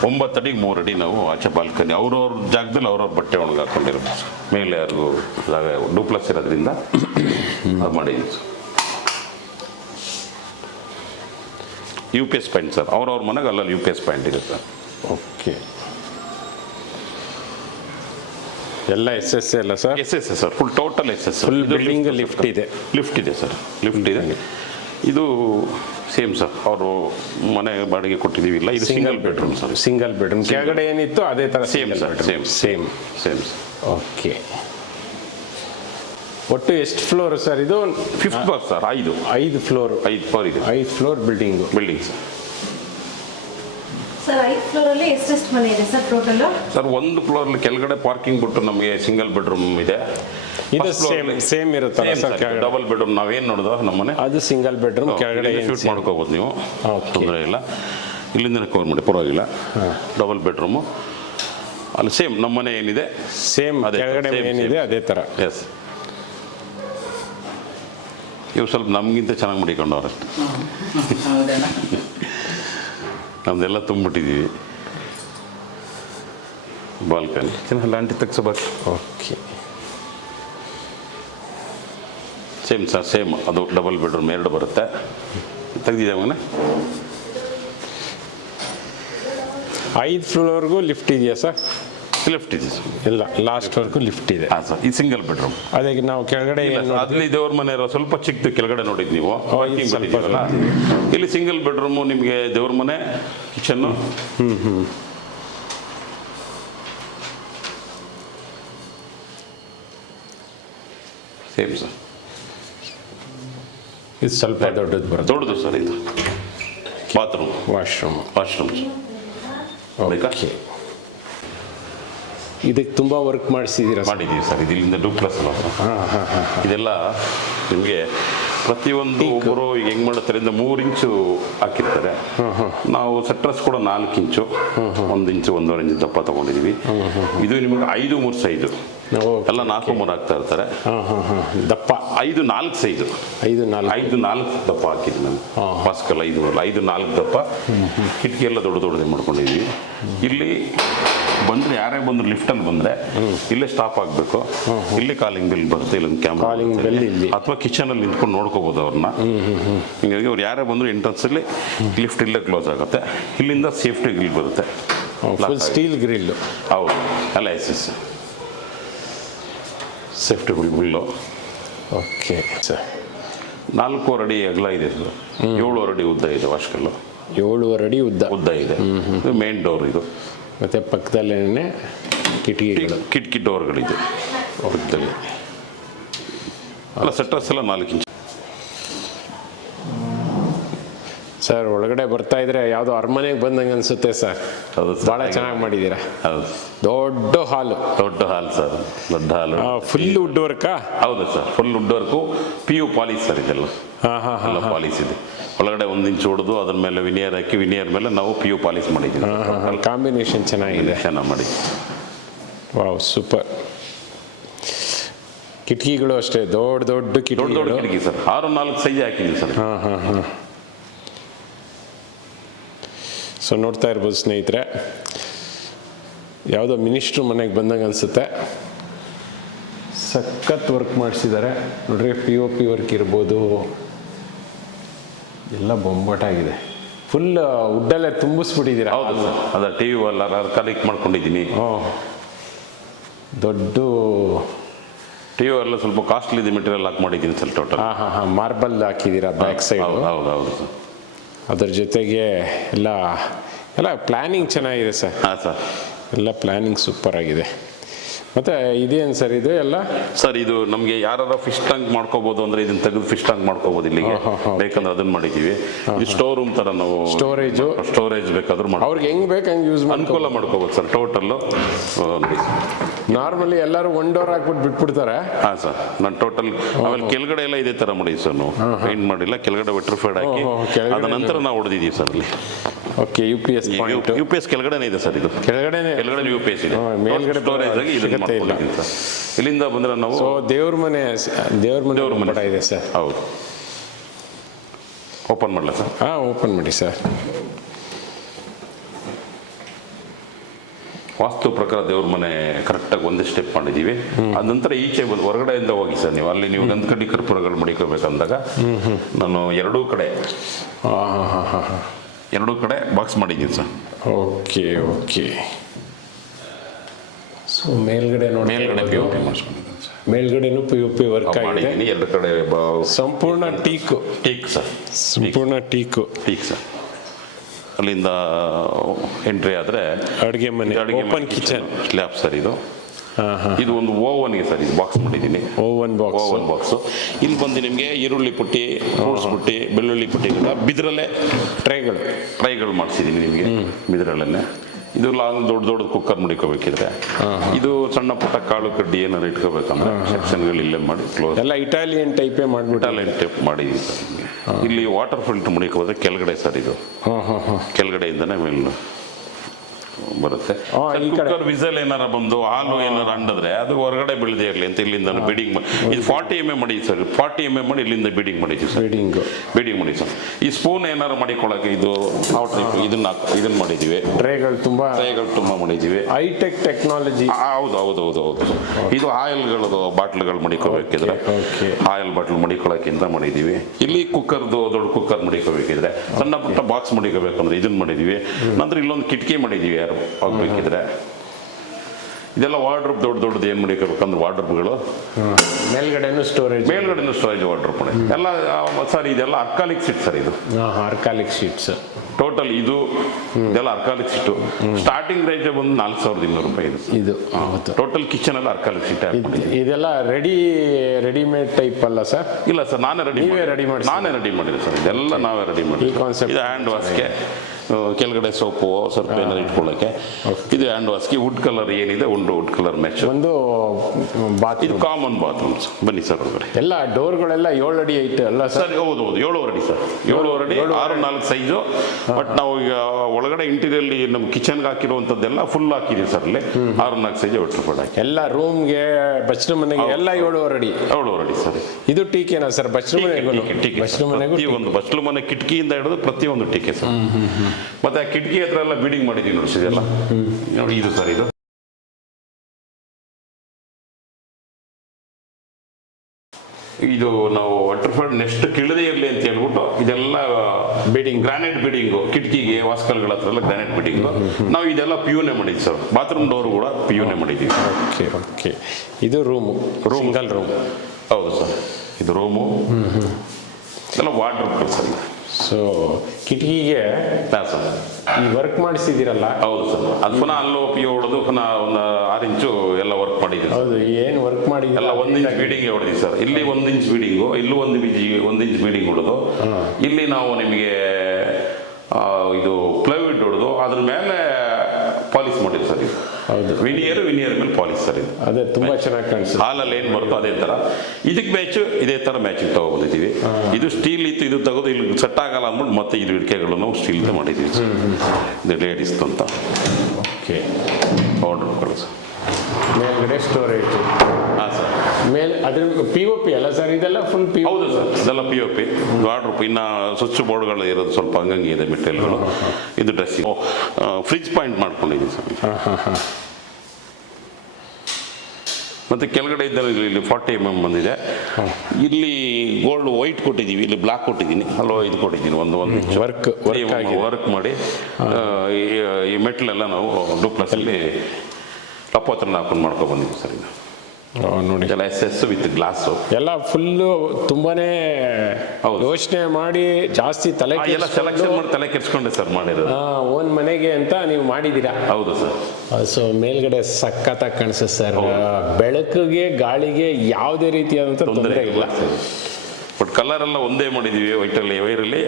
[SPEAKER 3] ಒಂಬತ್ತು ಅಡಿಗೆ ಮೂರು ಅಡಿ ನಾವು ಆಚೆ ಬಾಲ್ಕನಿ ಅವ್ರವ್ರ ಜಾಗದಲ್ಲಿ ಅವ್ರವ್ರ ಬಟ್ಟೆ ಒಣಗಿ ಹಾಕೊಂಡಿರೋದು. ಮೇಲೆ ಯಾರಿಗೂ ಜಾಗ ಡೂಪ್ಲಸ್ ಇರೋದ್ರಿಂದ ಅದು ಮಾಡಿದ್ವಿ. U P S point sir. ಅವ್ರವ್ರ ಮನೆಗೆ ಅಲ್ಲಲ್ಲಿ ಯು ಪಿ ಎಸ್ ಪಾಯಿಂಟ್ ಇದೆ ಸರ್
[SPEAKER 2] ಓಕೆ ಎಲ್ಲ ಎಸ್ ಎಸ್ ಎಲ್ಲ sir
[SPEAKER 3] yes yes sir full total yes yes
[SPEAKER 2] full building lift ಇದೆ.
[SPEAKER 3] ಲಿಫ್ಟ್ ಇದೆ. ಸರ್ ಲಿಫ್ಟ್ ಇದೆ. ಇದು ಸೇಮ್ ಸರ್ ಅವರು ಮನೆ ಬಾಡಿಗೆ ಕೊಟ್ಟಿದ್ದೀವಿ ಇಲ್ಲ ಇದು single bedroom sir
[SPEAKER 2] single bedroom ಕೆಳಗಡೆ ಏನಿತ್ತು ಅದೇ ಥರ
[SPEAKER 3] same sir same
[SPEAKER 2] same
[SPEAKER 3] same
[SPEAKER 2] okay ಒಟ್ಟು ಎಷ್ಟು ಫ್ಲೋರ್ ಸರ್ ಇದು?
[SPEAKER 3] ಫಿಫ್ತ್ ಫ್ಲೋರ್ ಸರ್ ಐದು.
[SPEAKER 2] ಐದು ಫ್ಲೋರ್
[SPEAKER 3] ಐದು ಫ್ಲೋರ್ ಇದೆ.
[SPEAKER 2] ಐದು floor building
[SPEAKER 3] building sir
[SPEAKER 1] sir ಐದು ಫ್ಲೋರಲ್ಲಿ ಎಷ್ಟೆಷ್ಟು ಮನೆ ಇದೆ ಸರ್ ಟೋಟಲ್
[SPEAKER 3] ಸರ್ ಒಂದು ಫ್ಲೋರ್ ಕೆಳಗಡೆ ಪಾರ್ಕಿಂಗ್ ಬಿಟ್ಟು ನಮಗೆ ಸಿಂಗಲ್ ಬೆಡ್ರೂಮ್ ಇದೆ.
[SPEAKER 2] ಇದು ಸೇಮ್ ಸೇಮ್ ಇರುತ್ತಲ್ಲ ಸರ್
[SPEAKER 3] ಡಬಲ್ ಬೆಡ್ರೂಮ್ ನಾವೇನು ನೋಡಿದ ನಮ್ಮನೆ
[SPEAKER 2] ಅದು ಸಿಂಗಲ್ ಬೆಡ್ರೂಮ್ ಕೆಳಗಡೆ
[SPEAKER 3] ಶೂಟ್ ಮಾಡ್ಕೋಬೋದು ನೀವು. ತೊಂದರೆ ಇಲ್ಲ. ಇಲ್ಲಿಂದ ಕವರ್ ಮಾಡಿ ಪರವಾಗಿಲ್ಲ. ಡಬಲ್ ಬೆಡ್ರೂಮು ಅಲ್ಲಿ ಸೇಮ್ ನಮ್ಮನೆ ಏನಿದೆ?
[SPEAKER 2] ಸೇಮ್
[SPEAKER 3] ಅದೇ,
[SPEAKER 2] ಕೆಳಗಡೆ ಏನಿದೆ ಅದೇ ಥರ
[SPEAKER 3] ಎಸ್ ಇವ್ರು ಸ್ವಲ್ಪ ನಮಗಿಂತ ಚೆನ್ನಾಗಿ ಮಾಡಿಕೊಂಡವ್ರೆ ನಮ್ದೆಲ್ಲ ತುಂಬಿಟ್ಟಿದ್ದೀವಿ ಬಾಲ್ಕನಿ. ಚೆನ್ನಾಗಿ ಲಾಂಟಿ ತೆಗ್ಸಬೇಕು.
[SPEAKER 2] ಓಕೆ.
[SPEAKER 3] Same sir same. ಅದು ಡಬಲ್ ಬೆಡ್ರೂಮ್ ಎರಡು ಬರುತ್ತೆ. ತೆಗ್ದಿದೆ
[SPEAKER 2] ಐದು ಫ್ಲೋರ್ಗೂ ಲಿಫ್ಟ್ ಇದೆಯಾ ಸರ್?
[SPEAKER 3] ಲಿಫ್ಟ್ ಇದೆ ಸರ್
[SPEAKER 2] ಇಲ್ಲ ಲಾಸ್ಟ್ವರೆಗೂ ಲಿಫ್ಟ್ ಇದೆ.
[SPEAKER 3] ಹಾಂ ಸರ್ ಇದು ಸಿಂಗಲ್ ಬೆಡ್ರೂಮ್
[SPEAKER 2] ಅದೇ ನಾವು ಕೆಳಗಡೆ ಅದ್ಲಿ
[SPEAKER 3] ಅಲ್ಲಿ ದೇವ್ರ ಮನೆ ಇರೋ ಸ್ವಲ್ಪ ಚಿಕ್ಕದು ಕೆಳಗಡೆ ನೋಡಿದ್ ನೀವು. ಇಲ್ಲಿ ಸಿಂಗಲ್ ಬೆಡ್ರೂಮು ನಿಮಗೆ ದೇವ್ರ ಮನೆ ಕಿಚನ್ನು ಸೇಮ್ ಸರ್
[SPEAKER 2] ಇದು ಸ್ವಲ್ಪ ದೊಡ್ಡದು ಬರುತ್ತೆ.
[SPEAKER 3] ದೊಡ್ಡದು ಸರ್ ಇದು. Bathroom
[SPEAKER 2] washroom
[SPEAKER 3] washroom sir
[SPEAKER 2] okay ಇದಕ್ಕೆ ತುಂಬ ವರ್ಕ್ ಮಾಡಿಸಿದ್ದೀರಾ
[SPEAKER 3] ಮಾಡಿದ್ದೀವಿ ಸರ್ ಇದು ಇಲ್ಲಿಂದ ಡೂಪ್ಲಸ್ ಅಲ್ಲ ಸರ್.
[SPEAKER 2] ಹಾಂ ಹಾಂ ಹಾಂ
[SPEAKER 3] ಇದೆಲ್ಲ ನಿಮಗೆ ಪ್ರತಿಯೊಂದು ಒಬ್ಬರು ಈಗ ಹೆಂಗ್ ಮಾಡುತ್ತಾರೆ ಅಂದ್ರೆ ಮೂರು ಇಂಚು ಹಾಕಿರ್ತಾರೆ. ನಾವು ಸಟ್ರಸ್ ಕೂಡ ನಾಲ್ಕು ಇಂಚು ಒಂದು ಇಂಚು ಒಂದೂವರೆ ಇಂಚು ದಪ್ಪ ತಗೊಂಡಿದ್ದೀವಿ ಇದು ನಿಮಗೆ ಐದು ಮೂರು ಸೈಜು ಎಲ್ಲ ನಾಲ್ಕು ಮೂರು ಹಾಕ್ತಾ ಇರ್ತಾರೆ.
[SPEAKER 2] ಹಾಂ ಹಾಂ ಹಾಂ. ದಪ್ಪ.
[SPEAKER 3] ಐದು ನಾಲ್ಕು ಸೈಜು
[SPEAKER 2] ಐದು ನಾಲ್ಕು.
[SPEAKER 3] ಐದು ನಾಲ್ಕು ದಪ್ಪ ಹಾಕಿದ್ವಿ ನಾನು. ಪಾಸ್ಕಲ್ ಐದು ಐದು ನಾಲ್ಕು ದಪ್ಪ. ಕಿಟಕಿ ಎಲ್ಲ ದೊಡ್ಡ ದೊಡ್ಡದೇ ಮಾಡ್ಕೊಂಡಿದ್ವಿ. ಇಲ್ಲಿ ಬಂದರೆ ಯಾರೇ ಬಂದ್ರು ಲಿಫ್ಟಲ್ಲಿ ಬಂದರೆ ಇಲ್ಲೇ ಸ್ಟಾಪ್ ಆಗಬೇಕು. ಇಲ್ಲಿ ಕಾಲಿಂಗ್ ಬಿಲ್ ಬರುತ್ತೆ ಇಲ್ಲೊಂದು ಕ್ಯಾಮ್ರಾ
[SPEAKER 2] ಕಾಲಿಂಗ್ ಇಲ್ಲಿ.
[SPEAKER 3] ಅಥವಾ ಕಿಚನಲ್ಲಿ ನಿಂತ್ಕೊಂಡು ನೋಡ್ಕೋಬೋದು ಅವ್ರನ್ನ. ಹಿಂಗಾಗಿ ಅವ್ರು ಯಾರೇ ಬಂದರೂ ಎಂಟ್ರೆನ್ಸಲ್ಲಿ ಲಿಫ್ಟ್ ಇಲ್ಲೇ ಕ್ಲೋಸ್ ಆಗುತ್ತೆ. ಇಲ್ಲಿಂದ ಸೇಫ್ಟಿ ಗ್ರಿಲ್ ಬರುತ್ತೆ.
[SPEAKER 2] ಸ್ಟೀಲ್ ಗ್ರಿಲ್
[SPEAKER 3] ಹೌದು. L S S safety bill
[SPEAKER 2] okay sir
[SPEAKER 3] ನಾಲ್ಕೂವರೆ ಅಡಿ ಅಗಲ ಇದೆ ಇದು. ಏಳುವರೆ ಅಡಿ ಉದ್ದ ಇದೆ ವಾಶ್ಕಲ್ಲು
[SPEAKER 2] ಏಳುವರೆ ಅಡಿ ಉದ್ದ.
[SPEAKER 3] ಉದ್ದ ಇದು. ಮೇನ್ ಡೋರ್ ಇದು.
[SPEAKER 2] ಮತ್ತು ಪಕ್ಕದಲ್ಲೇ ಕಿಟಕಿಗಳು.
[SPEAKER 3] ಕಿಟಕಿ ಡೋರ್ಗಳಿದೆ ಪಕ್ಕದಲ್ಲಿ. ಅಲ್ಲ ಸೆಟ್ಟರ್ಸ್ ಎಲ್ಲ ನಾಲ್ಕು ಇಂಚ್
[SPEAKER 2] ಸರ್ ಒಳಗಡೆ ಬರ್ತಾ ಇದ್ರೆ ಯಾವುದೋ ಅರಮನೆಗೆ ಬಂದಂಗೆ ಅನ್ಸುತ್ತೆ ಸರ್.
[SPEAKER 3] ಹೌದು ಸರ್.
[SPEAKER 2] ಭಾಳ ಚೆನ್ನಾಗಿ ಮಾಡಿದ್ದೀರಾ
[SPEAKER 3] ಹೌದು.
[SPEAKER 2] ದೊಡ್ಡ ಹಾಲು.
[SPEAKER 3] ದೊಡ್ಡ ಹಾಲು ಸರ್ ದೊಡ್ಡ ಹಾಲು.
[SPEAKER 2] ಫುಲ್ ವುಡ್ ವರ್ಕಾ
[SPEAKER 3] ಹೌದು sir full wood work P U polish sir ಇದೆಲ್ಲ.
[SPEAKER 2] ಹಾಂ ಹಾಂ ಹಾಂ
[SPEAKER 3] ಎಲ್ಲ ಪಾಲಿಸ್ ಇದೆ. ಒಳಗಡೆ ಒಂದು ಇಂಚ್ ಹೊಡೆದು ಅದ್ರ ಮೇಲೆ ವಿನಿಯರ್ ಹಾಕಿ ವಿನಿಯರ್ ಮೇಲೆ ನಾವು ಪಿ ಯು ಪಾಲಿಸ್ ಮಾಡಿದ್ದೀವಿ.
[SPEAKER 2] ಕಾಂಬಿನೇಷನ್ ಚೆನ್ನಾಗಿದೆ.
[SPEAKER 3] ಚೆನ್ನಾಗಿ ಮಾಡಿ.
[SPEAKER 2] Wow super. ಕಿಟಕಿಗಳು ಅಷ್ಟೇ ದೊಡ್ಡ ದೊಡ್ಡ
[SPEAKER 3] ದೊಡ್ಡ ದೊಡ್ಡ
[SPEAKER 2] ಕಿಟಕಿಗಳು.
[SPEAKER 3] ಕಿಟಕಿ ಸರ್ ಆರು ನಾಲ್ಕು ಸೈಜ್ ಹಾಕಿದ್ದೀವಿ ಸರ್.
[SPEAKER 2] ಹಾಂ ಹಾಂ ಹಾಂ. ಸೊ ನೋಡ್ತಾ ಇರ್ಬೋದು ಸ್ನೇಹಿತರೆ. ಯಾವುದೋ ಮಿನಿಸ್ಟ್ರು ಮನೆಗೆ ಬಂದಂಗೆ ಅನಿಸುತ್ತೆ. ಸಖತ್ ವರ್ಕ್ ಮಾಡಿಸಿದ್ದಾರೆ ನೋಡ್ರಿ ಪಿ ಒ ಪಿ ವರ್ಕ್ ಇರ್ಬೋದು. ಎಲ್ಲ ಬೊಂಬಾಟಾಗಿದೆ. ಫುಲ್ ವುಡ್ಡಲ್ಲೇ ತುಂಬಿಸ್ಬಿಟ್ಟಿದ್ದೀರಾ
[SPEAKER 3] ಹೌದು ಅದು ಟಿ ವಿ ಎಲ್ಲ ಕಲೆಕ್ಟ್ ಮಾಡ್ಕೊಂಡಿದ್ದೀನಿ.
[SPEAKER 2] ಹ್ಞೂ ದೊಡ್ಡ
[SPEAKER 3] ಟಿ ವಿ ಎಲ್ಲ ಸ್ವಲ್ಪ ಕಾಸ್ಟ್ಲಿ ಇದೆ ಮೆಟೀರಿಯಲ್ ಹಾಕಿ ಮಾಡಿದ್ದೀನಿ ಸರ್ ಟೋಟಲ್
[SPEAKER 2] ಹಾಂ ಹಾಂ ಹಾಂ ಮಾರ್ಬಲ್ ಹಾಕಿದ್ದೀರಾ ಬ್ಯಾಕ್ ಸೈಡ್
[SPEAKER 3] ಹೌದು ಹೌದು ಹೌದು ಸರ್
[SPEAKER 2] ಅದ್ರ ಜೊತೆಗೆ ಎಲ್ಲ ಎಲ್ಲ ಪ್ಲ್ಯಾನಿಂಗ್ ಚೆನ್ನಾಗಿದೆ ಸರ್.
[SPEAKER 3] ಹಾಂ ಸರ್.
[SPEAKER 2] ಎಲ್ಲ ಪ್ಲ್ಯಾನಿಂಗ್ ಸೂಪರ್ ಆಗಿದೆ. ಮತ್ತು ಇದೇನು ಸರ್ ಇದು ಎಲ್ಲ?
[SPEAKER 3] ಸರ್ ಇದು ನಮಗೆ ಯಾರು ಫಿಶ್ ಟ್ಯಾಂಕ್ ಮಾಡ್ಕೋಬಹುದು ಅಂದ್ರೆ ಇದನ್ನ ತೆಗೆದು ಫಿಶ್ ಟ್ಯಾಂಕ್ ಮಾಡ್ಕೋಬಹುದು ಇಲ್ಲಿಗೆ. ಬೇಕಂದ್ರೆ ಅದನ್ನ ಮಾಡಿದೀವಿ. ಇದು ಸ್ಟೋರ್ ರೂಮ್ ತರ ನಾವು
[SPEAKER 2] ಸ್ಟೋರೇಜ್
[SPEAKER 3] ಸ್ಟೋರೇಜ್ ಬೇಕಾದ್ರೂ ಮಾಡಿ
[SPEAKER 2] ಅವ್ರಿಗೆ ಹೆಂಗ್ ಬೇಕು ಹಂಗೆ ಯೂಸ್
[SPEAKER 3] ಅನುಕೂಲ ಮಾಡ್ಕೋಬಹುದು ಸರ್ ಟೋಟಲ್
[SPEAKER 2] ನಾರ್ಮಲಿ ಎಲ್ಲರೂ ಒನ್ ಡೋರ್ ಹಾಕ್ಬಿಟ್ಟು ಬಿಟ್ಬಿಡ್ತಾರೆ.
[SPEAKER 3] ಹಾ ಸರ್. ನಾನು ಟೋಟಲ್ ಆಮೇಲೆ ಕೆಳಗಡೆ ಎಲ್ಲ ಇದೇ ತರ ಮಾಡಿ ಸರ್ ನಾವು. ಪೇಂಟ್ ಮಾಡಿಲ್ಲ ಕೆಳಗಡೆ ವೆಟ್ರಿಫೈಡ್ ಹಾಕಿ. ಅದ ನಂತರ ನಾವು ಹೊಡೆದಿದ್ದೀವಿ ಸರ್ ಅಲ್ಲಿ.
[SPEAKER 2] Okay U P S
[SPEAKER 3] U P S ಕೆಳಗಡೆನೇ ಇದೆ ಸರ್ ಇದು.
[SPEAKER 2] ಕೆಳಗಡೆ
[SPEAKER 3] ಕೆಳಗಡೆ ಯು ಪಿ ಎಸ್ ಇದೆ.
[SPEAKER 2] ಮೇಲ್ಗಡೆ
[SPEAKER 3] ಸ್ಟೋರೇಜ್ ಆಗಿ
[SPEAKER 2] ಇಲ್ಲ.
[SPEAKER 3] ಮಾಡ್ಕೊಂಡಿದ್ದೀವಿ ಸರ್ ಇಲ್ಲಿಂದ ಬಂದ್ರೆ ನಾವು
[SPEAKER 2] ದೇವ್ರ ಮನೆ ದೇವ್ರ ಮನೆ
[SPEAKER 3] ದೇವ್ರ ಮನೆ.
[SPEAKER 2] ಮಠ ಇದೆ ಸರ್.
[SPEAKER 3] ಹೌದು. ಓಪನ್ ಮಾಡಲ ಸರ್?
[SPEAKER 2] ಹಾಂ ಓಪನ್ ಮಾಡಿ ಸರ್.
[SPEAKER 3] ವಾಸ್ತು ಪ್ರಕಾರ ದೇವ್ರ ಮನೆ ಕರೆಕ್ಟಾಗಿ ಒಂದೇ ಸ್ಟೆಪ್ ಮಾಡಿದ್ದೀವಿ. ಅದ ನಂತರ ಈಚೆ ಬಂದು ಹೊರಗಡೆಯಿಂದ ಹೋಗಿ ಸರ್ ನೀವು. ಅಲ್ಲಿ ನೀವು ಗಂಧಕಡ್ಡಿ ಕರ್ಪೂರಗಳು ಮಡಿಕೋಬೇಕಂದಾಗ ನಾನು ಎರಡೂ ಕಡೆ ಎರಡೂ ಕಡೆ ಬಾಕ್ಸ್ ಮಾಡಿದ್ದೀನಿ ಸರ್.
[SPEAKER 2] Okay okay. ಸೊ ಮೇಲ್ಗಡೆ ನೋಡಿ.
[SPEAKER 3] ಮೇಲ್ಗಡೆ ಪಿ ಓ ಪಿ ಮಾಡಿಸ್ಕೊಂಡಿದ್ದೀನಿ ಸರ್.
[SPEAKER 2] ಮೇಲ್ಗಡೆನೂ ಪಿ ಯು ಪಿ ವರ್ಕ್ ಆಗಿದೆ.
[SPEAKER 3] ಮಾಡಿದ್ದೀನಿ ಎರಡು ಕಡೆ
[SPEAKER 2] ಸಂಪೂರ್ಣ ಟೀಕು
[SPEAKER 3] ಟೀಕ್ ಸರ್
[SPEAKER 2] ಸಂಪೂರ್ಣ ಟೀಕು
[SPEAKER 3] ಟೀಕ್ ಸರ್ ಅಲ್ಲಿಂದ ಎಂಟ್ರಿ ಆದರೆ
[SPEAKER 2] ಅಡುಗೆ ಮನೆ ಓಪನ್ ಕಿಚನ್
[SPEAKER 3] ಸ್ಲ್ಯಾಬ್ ಸರ್ ಇದು.
[SPEAKER 2] ಹಾಂ ಹಾಂ.
[SPEAKER 3] ಇದು ಒಂದು ಓವನ್ಗೆ ಸರ್ ಇದು ಬಾಕ್ಸ್ ಮಾಡಿದ್ದೀನಿ.
[SPEAKER 2] ಓವನ್ ಬಾಕ್ಸ್
[SPEAKER 3] ಓವನ್ ಬಾಕ್ಸು ಇಲ್ಲಿ ಬಂದು ನಿಮಗೆ ಈರುಳ್ಳಿ ಪುಟ್ಟಿ ಫ್ರೂಟ್ಸ್ ಪುಟ್ಟಿ ಬೆಳ್ಳುಳ್ಳಿ ಪುಟ್ಟಿಗಳ ಬಿದ್ರಲ್ಲೇ
[SPEAKER 2] ಟ್ರೈಗಳು.
[SPEAKER 3] ಟ್ರೈಗಳು ಮಾಡಿಸಿದ್ದೀನಿ ನಿಮಗೆ ಬಿದ್ರಲ್ಲೇ ಇದು ಲಾಂಗ್ ದೊಡ್ಡ ದೊಡ್ಡ ಕುಕ್ಕರ್ ಮಡಿಕೋಬೇಕಿದ್ರೆ. ಇದು ಸಣ್ಣ ಪುಟ್ಟ ಕಾಳು ಕಡ್ಡಿ ಏನಾರು ಇಟ್ಕೋಬೇಕಂದ್ರೆ ಸೆಕ್ಷನ್ಗಳು ಇಲ್ಲೇ ಮಾಡಿ ಕ್ಲೋಸ್
[SPEAKER 2] ಎಲ್ಲ ಇಟಾಲಿಯನ್ ಟೈಪೇ ಮಾಡಿ
[SPEAKER 3] ಇಟಾಲಿಯನ್ ಟೈಪ್ ಮಾಡಿ. ಇಲ್ಲಿ ವಾಟರ್ ಫಿಲ್ಟರ್ ಮಡಿಕೋದ್ರೆ ಕೆಳಗಡೆ ಸರ್ ಇದು.
[SPEAKER 2] ಹಾಂ ಹಾಂ ಹಾಂ
[SPEAKER 3] ಕೆಳಗಡೆಯಿಂದನೇ ಮೇಲೆ ಬರುತ್ತೆ. ಕುಕ್ಕರ್ ವಿಸಲ್ ಏನಾರ ಬಂದು ಹಾಲು ಏನಾರ ಅಂಡದ್ರೆ ಅದು ಹೊರಗಡೆ ಬೀಳದೆ ಇರಲಿ ಅಂತ ಇಲ್ಲಿಂದ ಬೀಡಿಂಗ್ ಇದು ಫಾರ್ಟಿ ಎಂ ಎಂ ಮಾಡಿ ಸರ್ ಫಾರ್ಟಿ ಎಂ ಎ ಮಾಡಿ ಇಲ್ಲಿಂದ ಬೀಡಿಂಗ್ ಮಾಡಿದ್ದೀವಿ ಸರ್.
[SPEAKER 2] ಬೀಡಿಂಗ್.
[SPEAKER 3] ಬಿಡಿಂಗ್ ಮಾಡಿ ಸರ್. ಈ ಸ್ಪೂನ್ ಏನಾರು ಮಾಡಿಕೊಳ್ಳೋಕೆ ಇದು ಔಟ್ ಇದನ್ನ ಹಾಕ್- ಇದನ್ನ ಮಾಡಿದ್ದೀವಿ.
[SPEAKER 2] ಟ್ರೇಗಳು ತುಂಬ
[SPEAKER 3] ಟ್ರೇಗಳು ತುಂಬ ಮಾಡಿದ್ದೀವಿ.
[SPEAKER 2] ಹೈಟೆಕ್ ಟೆಕ್ನಾಲಜಿ
[SPEAKER 3] ಹೌದು ಹೌದು ಹೌದು ಹೌದು ಇದು ಆಯಿಲ್ಗಳದು ಬಾಟ್ಲ್ಗಳು ಮಡಿಕೋಬೇಕಿದ್ರೆ. ಆಯಿಲ್ ಬಾಟ್ಲ್ ಮಡಿಕೊಳ್ಳೋಕ್ಕಿಂತ ಮಾಡಿದ್ದೀವಿ. ಇಲ್ಲಿ ಕುಕ್ಕರ್ದು ದೊಡ್ಡ ಕುಕ್ಕರ್ ಮಡಿಕೋಬೇಕಿದ್ರೆ ಸಣ್ಣ ಪುಟ್ಟ ಬಾಕ್ಸ್ ಮಡಿಕೋಬೇಕಂದ್ರೆ ಇದನ್ನ ಮಾಡಿದ್ದೀವಿ. ನಂತರ ಇಲ್ಲೊಂದು ಕಿಟಕಿ ಮಾಡಿದ್ದೀವಿ. ಯಾರು ಹೋಗ್ಬೇಕಿದ್ರೆ. ಇದೆಲ್ಲ ವಾರ್ಡ್ರೂಪ್ ದೊಡ್ಡ ದೊಡ್ಡದು ಏನು ಮಡಿಕೋಬೇಕಂದ್ರೆ ವಾರ್ಡ್ರೂಪ್ಗಳು
[SPEAKER 2] ಮೇಲ್ಗಡೆನೂ ಸ್ಟೋರೇಜ್
[SPEAKER 3] ಮೇಲ್ಗಡೆನೂ ಸ್ಟೋರೇಜ್ ವಾರ್ಡ್ರೂಪ್ ಮಾಡಿ. ಎಲ್ಲ ಸರ್ ಇದೆಲ್ಲ ಅರ್ಕಾಲಿಕ್ ಸೀಟ್ ಸರ್ ಇದು.
[SPEAKER 2] ಅರ್ಕಾಲಿಕ್ ಶೀಟ್ಸ್
[SPEAKER 3] ಟೋಟಲ್ ಇದು ಇದೆಲ್ಲ ಅರ್ಕಾಲಿಕ್ ಸೀಟು ಸ್ಟಾರ್ಟಿಂಗ್ ರೇಂಜ್ ಬಂದು ನಾಲ್ಕು ಸಾವಿರದ ಇನ್ನೂರು ರೂಪಾಯಿ ಇದು
[SPEAKER 2] ಇದು
[SPEAKER 3] ಟೋಟಲ್ ಕಿಚನ್ ಎಲ್ಲ ಅರ್ಕಾಲಿಕ್ ಸಿಟ್
[SPEAKER 2] ಇದ್- ಇದೆಲ್ಲ ರೆಡಿ ರೆಡಿಮೇಡ್ ಟೈಪ್ ಅಲ್ಲ ಸರ್?
[SPEAKER 3] ಇಲ್ಲ ಸರ್ ನಾನೇ ರೆಡಿ
[SPEAKER 2] ನೀವೇ ಮಾಡಿ?
[SPEAKER 3] ನಾನೇ ರೆಡಿ ಮಾಡಿದೆ ಸರ್. ಇದೆಲ್ಲ ನಾವೇ ರೆಡಿ ಮಾಡಿ ಇದು ಹ್ಯಾಂಡ್ ವಾಶ್ಗೆ ಕೆಳಗಡೆ ಸೋಪು ಸ್ವಲ್ಪ ಏನಾದ್ರು ಇಟ್ಕೊಳ್ಳೋಕ್ಕೆ ಇದು ಹ್ಯಾಂಡ್ ವಾಶ್ಗೆ ವುಡ್ ಕಲರ್ ಏನಿದೆ ಒಂದು ವುಡ್ ಕಲರ್ ಮ್ಯಾಚ್
[SPEAKER 2] ಒಂದು
[SPEAKER 3] ಇದು
[SPEAKER 2] ಬಾತ್ರೂಮ್
[SPEAKER 3] ಕಾಮನ್ ಬಾತ್ರೂಮ್ಸ್ ಬನ್ನಿ ಸರ್ ಒಳಗಡೆ.
[SPEAKER 2] ಎಲ್ಲ ಡೋರ್ಗಳೆಲ್ಲ ಏಳು ಅಡಿ ಐತೆ ಅಲ್ಲ ಸರ್
[SPEAKER 3] ಹೌದು ಹೌದು. ಏಳುವರೆ ಅಡಿ ಸರ್ ಏಳುವರೆ ಅಡಿ ಆರು ನಾಲ್ಕು ಸೈಜು ಬಟ್ ನಾವು ಈಗ ಒಳಗಡೆ ಇಂಟೀರಿಯಲ್ಲಿ ನಮ್ಮ ಕಿಚನ್ಗೆ ಹಾಕಿರುವಂಥದ್ದೆಲ್ಲ ಫುಲ್ ಹಾಕಿದ್ದೀವಿ ಸರ್ ಅಲ್ಲಿ. ಆರು ನಾಲ್ಕು ಸೈಜು ಒಟ್ಟು ಹಾಕಿ
[SPEAKER 2] ಎಲ್ಲ ರೂಮ್ಗೆ ಬಚ್ಚನ ಮನೆಗೆ ಎಲ್ಲ ಏಳುವರೆ ಅಡಿ.
[SPEAKER 3] ಏಳುವರೆ ಅಡಿ ಸರ್
[SPEAKER 2] ಇದು ಟೀಕೆನಾ ಸರ್ ಬಚ್ಚನ ಮನೆಗೂ? ಬಚ್ಚನ ಮನೆಗೂ
[SPEAKER 3] ಒಂದು ಬಸ್ಲು ಮನೆ ಕಿಟಕಿಯಿಂದ ಹಿಡಿದು ಪ್ರತಿಯೊಂದು ಟೀಕೆ ಸರ್ ಮತ್ತೆ ಆ ಕಿಟಕಿ ಹತ್ರ ಎಲ್ಲ ಬೀಡಿಂಗ್ ಮಾಡಿದ್ವಿ ನೋಡಿ ಸರ್ ಎಲ್ಲ. ನೋಡಿ ಇದು ಸರ್ ಇದು. ಇದು ನಾವು ಫಾಲ್ ನೆಕ್ಸ್ಟ್ ಕಿಳದೇ ಇರಲಿ ಅಂತ ಹೇಳ್ಬಿಟ್ಟು ಇದೆಲ್ಲ ಬಿಲ್ಡಿಂಗ್ ಗ್ರಾನೈಟ್ ಬಿಲ್ಡಿಂಗು ಕಿಟಕಿಗೆ ವಾಸ್ಕಲ್ಗಳ ಹತ್ರ ಎಲ್ಲ ಗ್ರಾನೈಟ್ ಬಿಲ್ಡಿಂಗು ನಾವು ಇದೆಲ್ಲ ಪಿಯೂನೇ ಮಾಡಿದ್ವಿ ಸರ್ ಬಾತ್ರೂಮ್ ಡೋರ್ ಕೂಡ ಪಿಯೂನೇ ಮಾಡಿದ್ದೀವಿ
[SPEAKER 2] ಓಕೆ ಓಕೆ. ಇದು ರೂಮು ರೂಮ್ ಸಿಂಗಲ್ ರೂಮ್
[SPEAKER 3] ಹೌದು ಸರ್ ಇದು ರೂಮು ಇದೆಲ್ಲ ವಾಟರ್ ಸರ್.
[SPEAKER 2] ಸೊ ಕಿಟಕಿಗೆ
[SPEAKER 3] ತಾಸು
[SPEAKER 2] ಈ ವರ್ಕ್ ಮಾಡಿಸಿದಿರಲ್ಲ
[SPEAKER 3] ಹೌದು ಸರ್. ಅದು ಪುನಃ ಅಲ್ಲೂ ಪಿ ಹೊಡೆದು ಪುನಃ ಒಂದು ಆರು ಇಂಚು ಎಲ್ಲ ವರ್ಕ್ ಮಾಡಿದ್ದೀವಿ.
[SPEAKER 2] ಹೌದು ಏನು ವರ್ಕ್ ಮಾಡಿ
[SPEAKER 3] ಎಲ್ಲ ಒಂದು ಇಂಚ್ ಬೀಡಿಂಗ್ ಹೊಡೆದಿವಿ ಸರ್. ಇಲ್ಲಿ ಒಂದು ಇಂಚ್ ಬೀಡಿಂಗು ಇಲ್ಲೂ ಒಂದು ಬಿಜಿ ಒಂದು ಇಂಚ್ ಬೀಡಿಂಗ್ ಹೊಡೆದು. ಇಲ್ಲಿ ನಾವು ನಿಮಗೆ ಇದು ಪ್ಲೈವುಡ್ ಹೊಡೆದು ಅದ್ರ ಮೇಲೆ ಪಾಲಿಶ್ ಮಾಡಿದ್ವಿ ಸರ್. ಇದು
[SPEAKER 2] ಹೌದು.
[SPEAKER 3] ಮೇಲೆ ಪಾಲಿಶ್ ಸರ್ ಇದು
[SPEAKER 2] ಅದೇ ತುಂಬಾ ಚೆನ್ನಾಗಿ ಕಾಣಿಸುತ್ತೆ.
[SPEAKER 3] ಹಾಲಲ್ಲಿ ಏನು ಬರುತ್ತೋ ಅದೇ ಥರ. ಇದಕ್ಕೆ ಮ್ಯಾಚ್ ಇದೇ ಥರ ಮ್ಯಾಚಿಂಗ್ ತಗೊಬಂದಿದ್ದೀವಿ ಇದು ಸ್ಟೀಲ್ ಇತ್ತು ಇದು ತೆಗೆದು ಇಲ್ಲಿ ಸೆಟ್ ಆಗಲ್ಲ ಅಂದ್ಬಿಟ್ಟು ಮತ್ತೆ ಇದು ಇಡಿಕೆಗಳು ನಾವು ಸ್ಟೀಲ್ ಮಾಡಿದ್ದೀವಿ ಸರ್ ಇದು ಲೇಡೀಸ್ ಅಂತ.
[SPEAKER 2] ಓಕೆ.
[SPEAKER 3] ಪೌಡ್ರ್ಗಳು ಸರ್.
[SPEAKER 2] ಮೇಲ್ಗಡೆ ಸ್ಟೋರೇಜ್
[SPEAKER 3] ಹಾಂ ಸರ್.
[SPEAKER 2] ಮೇಲೆ ಅದ್ರ ಪಿ ಒ ಪಿ ಅಲ್ಲ ಸರ್? ಇದೆಲ್ಲ ಫುಲ್ ಪಿ
[SPEAKER 3] ಹೌದು ಸರ್. ಇದೆಲ್ಲ ಪಿ ಒ ಪಿ ವಾರ್ಡ್ರು ಇನ್ನು ಸ್ವಿಚ್ ಬೋರ್ಡ್ಗಳು ಇರೋದು ಸ್ವಲ್ಪ ಹಂಗಂಗೆ ಇದೆ ಮೆಟೀರಿಯಲ್ಗಳು. ಇದು ಡ್ರೆಸ್ಸಿಂಗ್ ಫ್ರಿಜ್ ಪಾಯಿಂಟ್ ಮಾಡ್ಕೊಂಡಿದ್ದೀವಿ ಸರ್. ಮತ್ತು ಕೆಳಗಡೆ ಇದ್ದಲ್ಲಿ ಇಲ್ಲಿ- ಫಾರ್ಟಿ ಎಂ ಎಂ ಬಂದಿದೆ. ಇಲ್ಲಿ ಗೋಲ್ಡ್ ವೈಟ್ ಕೊಟ್ಟಿದ್ದೀವಿ ಇಲ್ಲಿ ಬ್ಲಾಕ್ ಕೊಟ್ಟಿದ್ದೀನಿ. ಹಲೋ ಇದು ಕೊಟ್ಟಿದ್ದೀನಿ ಒಂದು ಒಂದು
[SPEAKER 2] ವರ್ಕ್ ವರ್ಕ್
[SPEAKER 3] ಮಾಡಿ ಈ- ಮೆಟ್ಲೆಲ್ಲ ನಾವು ಡೂಪ್ಲಸಲ್ಲಿ ಲಪ್ಪತ್ರನ ಹಾಕೊಂಡು ಮಾಡ್ಕೊಂಡು ಬಂದಿದ್ದೀವಿ ಸರ್ ಇದು
[SPEAKER 2] ನೋಡಿ.
[SPEAKER 3] S S with glass.
[SPEAKER 2] ಎಲ್ಲ ಫುಲ್ಲು ತುಂಬಾನೇ. ಯೋಚನೆ ಮಾಡಿ ಜಾಸ್ತಿ ತಲೆ
[SPEAKER 3] ಎಲ್ಲ ಸೆಲೆಕ್ಷನ್ ಮಾಡಿ ತಲೆ ಕೆಡ್ಸ್ಕೊಂಡೆ ಸರ್ ಮಾಡಿರೋದು.
[SPEAKER 2] ಓನ್ ಮನೆಗೆ ಅಂತ ನೀವು ಮಾಡಿದ್ದೀರಾ?
[SPEAKER 3] ಹೌದು ಸರ್.
[SPEAKER 2] ಸೊ ಮೇಲ್ಗಡೆ ಸಕ್ಕತ್ತಾಗಿ ಕಾಣಿಸುತ್ತೆ ಸರ್. ಬೆಳಕಿಗೆ ಗಾಳಿಗೆ ಯಾವುದೇ ರೀತಿಯಾದಂಥ
[SPEAKER 3] ತೊಂದರೆ
[SPEAKER 2] ಇಲ್ಲ
[SPEAKER 3] ಬಟ್ ಕಲರ್ ಎಲ್ಲ ಒಂದೇ ಮಾಡಿದೀವಿ ಮಾಡಿದ್ದೀವಿ ವೈರ್ ವೈರಲ್ಲಿ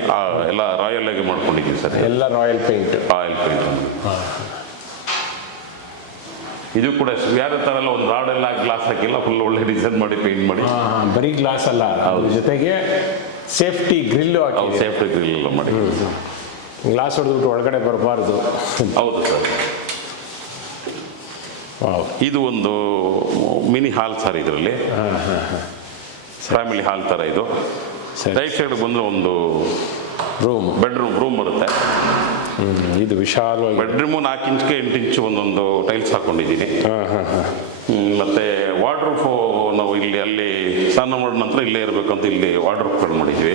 [SPEAKER 3] ಎಲ್ಲ ರಾಯಲ್ ಆಗಿ ಮಾಡ್ಕೊಂಡಿದ್ದೀವಿ ಸರ್.
[SPEAKER 2] ಎಲ್ಲ ರಾಯಲ್ ಪೇಂಟ್
[SPEAKER 3] ರಾಯಲ್ ಪೇಂಟ್ ಇದು ಕೂಡ ಯಾರ ತರ ಎಲ್ಲ ಒಂದು ರಾಡ್ ಎಲ್ಲ ಗ್ಲಾಸ್ ಹಾಕಿಲ್ಲ ಫುಲ್ ಒಳ್ಳೆ ಡಿಸೈನ್ ಮಾಡಿ ಪೇಂಟ್ ಮಾಡಿ.
[SPEAKER 2] ಬರೀ ಗ್ಲಾಸ್ ಅಲ್ಲ ಅದ್ರ ಜೊತೆಗೆ ಸೇಫ್ಟಿ ಗ್ರಿಲ್ಲು ಹಾಕಿ.
[SPEAKER 3] ಸೇಫ್ಟಿ ಗ್ರಿಲ್ ಎಲ್ಲ ಮಾಡಿ.
[SPEAKER 2] ಗ್ಲಾಸ್ ಹೊಡೆದ್ಬಿಟ್ಟು ಒಳಗಡೆ ಬರಬಾರ್ದು.
[SPEAKER 3] ಹೌದು ಸರ್. ಇದು ಒಂದು ಮಿನಿ ಹಾಲ್ ಸರ್ ಇದರಲ್ಲಿ. ಫ್ಯಾಮಿಲಿ ಹಾಲ್ ಥರ ಇದು.
[SPEAKER 2] ಸರಿ.
[SPEAKER 3] ರೈಟ್ ಸೈಡ್ ಬಂದು ಒಂದು
[SPEAKER 2] ರೂಮ್
[SPEAKER 3] ಬೆಡ್ರೂಮ್ ರೂಮ್ ಬರುತ್ತೆ.
[SPEAKER 2] ಇದು ವಿಶಾಲವಾಗಿ.
[SPEAKER 3] ಬೆಡ್ರೂಮು ನಾಲ್ಕು ಇಂಚ್ಗೆ ಎಂಟು ಇಂಚು ಒಂದೊಂದು ಟೈಲ್ಸ್ ಹಾಕೊಂಡಿದ್ದೀನಿ.
[SPEAKER 2] ಹಾಂ ಹಾಂ ಹಾಂ.
[SPEAKER 3] ಹ್ಮ್, ಮತ್ತೆ ವಾರ್ಡ್ರೂಫು ನಾವು ಇಲ್ಲಿ ಅಲ್ಲಿ ಸ್ನಾನ ಮಾಡಿದ ನಂತರ ಇಲ್ಲೇ ಇರಬೇಕು ಅಂತ ಇಲ್ಲಿ ವಾರ್ಡ್ರೂಪ್ಗಳು ಮಾಡಿದ್ವಿ.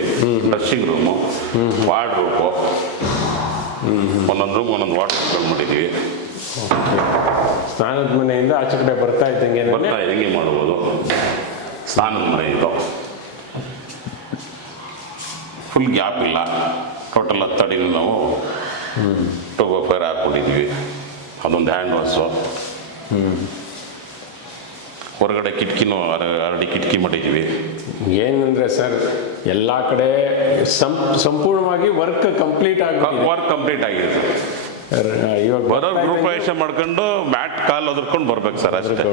[SPEAKER 3] ಡ್ರೆಸ್ಸಿಂಗ್ ರೂಮು ವಾರ್ಡ್ರೂಫು ಒಂದೊಂದು ರೂಮ್ ಒಂದೊಂದು ವಾರ್ಡ್ರೂಪ್ಗಳು ಮಾಡಿದ್ವಿ.
[SPEAKER 2] ಸ್ನಾನದ ಮನೆಯಿಂದ ಆಚೆ ಕಡೆ ಬರ್ತಾ ಇದ್ದಂಗೆ
[SPEAKER 3] ಬರ್ತಾ ಹೆಂಗೆ ಮಾಡ್ಬೋದು. ಸ್ನಾನದ ಮನೆ ಇದು. ಫುಲ್ ಗ್ಯಾಪ್ ಇಲ್ಲ. ಟೋಟಲ್ ಹತ್ತಡಿನೂ ನಾವು ಟೋಬೋ ಫೈರ್ ಹಾಕ್ಕೊಂಡಿದ್ವಿ ಅದೊಂದು ಹ್ಯಾಂಡ್ ವಾಸು ಹೊರಗಡೆ ಕಿಟಕಿನೂ ಅರಡಿ ಕಿಟಕಿ ಮಾಡಿದ್ವಿ
[SPEAKER 2] ಏನಂದ್ರೆ ಸರ್ ಎಲ್ಲ ಕಡೆ ಸಂಪ್ ಸಂಪೂರ್ಣವಾಗಿ ವರ್ಕ್ ಕಂಪ್ಲೀಟ್ ಆಗ್ಬಿಟ್ಟಿದೆ
[SPEAKER 3] ವರ್ಕ್ ಕಂಪ್ಲೀಟ್ ಆಗಿದೆ
[SPEAKER 2] ಇವಾಗ
[SPEAKER 3] ಬರೋರು ಗೃಹಪ್ರವೇಶ ಮಾಡ್ಕೊಂಡು ಮ್ಯಾಟ್ ಕಾಲ್ ಒದರ್ಕೊಂಡು ಬರ್ಬೇಕು ಸರ್ ಅಷ್ಟೇ.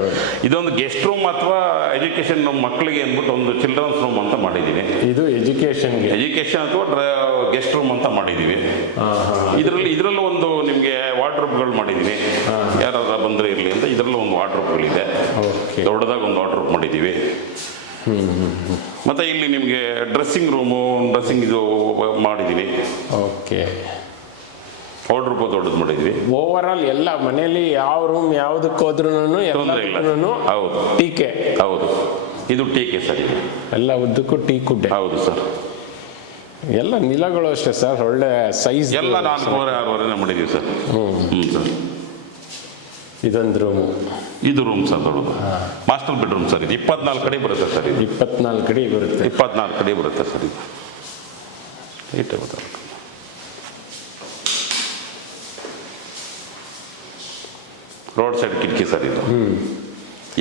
[SPEAKER 3] ಇದೊಂದು ಗೆಸ್ಟ್ ರೂಮ್ ಅಥವಾ ಎಜುಕೇಶನ್ ನಮ್ಮ ಮಕ್ಕಳಿಗೆ ಅಂದ್ಬಿಟ್ಟು ಒಂದು ಚಿಲ್ಡ್ರನ್ಸ್ ರೂಮ್ ಅಂತ ಮಾಡಿದ್ದೀನಿ
[SPEAKER 2] ಇದು ಎಜುಕೇಷನ್
[SPEAKER 3] ಎಜುಕೇಶನ್ ಅಥವಾ ಗೆಸ್ಟ್ ರೂಮ್ ಅಂತ ಮಾಡಿದ್ದೀವಿ ಇದರಲ್ಲಿ ಇದರಲ್ಲೂ ಒಂದು ನಿಮಗೆ ವಾರ್ಡ್ರೋಬ್ಗಳು ಮಾಡಿದ್ದೀವಿ ಯಾರಾದ್ರೂ ಬಂದ್ರೆ ಇರಲಿ ಅಂತ ಇದರಲ್ಲೂ ಒಂದು ವಾರ್ಡ್ರೋಬ್ಗಳಿದೆ ದೊಡ್ಡದಾಗಿ ಒಂದು ವಾರ್ಡ್ರೋಬ್ ಮಾಡಿದ್ದೀವಿ ಮತ್ತೆ ಇಲ್ಲಿ ನಿಮಗೆ ಡ್ರೆಸ್ಸಿಂಗ್ ರೂಮು ಡ್ರೆಸ್ಸಿಂಗ್ ಇದು ಮಾಡಿದ್ದೀವಿ
[SPEAKER 2] ಓಕೆ.
[SPEAKER 3] ವಾರ್ಡ್ರೋಬ್ ದೊಡ್ಡದು ಮಾಡಿದ್ವಿ.
[SPEAKER 2] ಓವರ್ ಆಲ್ ಎಲ್ಲ ಮನೆಯಲ್ಲಿ ಯಾವ ರೂಮ್ ಯಾವ್ದಕ್ಕೆ ಹೋದ್ರೂ
[SPEAKER 3] ತೊಂದರೆ ಇಲ್ಲ.
[SPEAKER 2] ಎಲ್ಲದಕ್ಕೂ
[SPEAKER 3] ಹೌದು.
[SPEAKER 2] ಟೀಕೆ.
[SPEAKER 3] ಹೌದು. ಇದು ಟೀಕೆ ಸರ್ ಇದು.
[SPEAKER 2] ಎಲ್ಲ ಉದ್ದಕ್ಕೂ ಟೀ ಕುಡ್ಡೆ.
[SPEAKER 3] ಹೌದು ಸರ್.
[SPEAKER 2] ಎಲ್ಲ ನಿಲಗಳು ಅಷ್ಟೇ ಸರ್ ಒಳ್ಳೆ ಸೈಜ್
[SPEAKER 3] ಎಲ್ಲ ನಾಲ್ಕೂವರೆ ಆರೂವರೆ ಮಾಡಿದ್ವಿ ಸರ್. ಹ್ಞೂ ಸರ್.
[SPEAKER 2] ಇದೊಂದು ರೂಮು
[SPEAKER 3] ಇದು ರೂಮ್ ಸರ್ ದೊಡ್ಡದು. ಮಾಸ್ಟರ್ ಬೆಡ್ರೂಮ್ ಸರ್ ಇದು. ಇಪ್ಪತ್ನಾಲ್ಕು ಕಡೆ ಬರುತ್ತೆ ಸರ್ ಇದು.
[SPEAKER 2] ಇಪ್ಪತ್ನಾಲ್ಕು ಕಡೆ ಬರುತ್ತೆ.
[SPEAKER 3] ಇಪ್ಪತ್ನಾಲ್ಕು ಕಡೆ ಬರುತ್ತೆ ಸರ್ ಇದು. ಏಟೇ ಗೊತ್ತಾಗುತ್ತೆ ರೋಡ್ ಸೈಡ್ ಕಿಟಕಿ ಸರ್ ಇದು.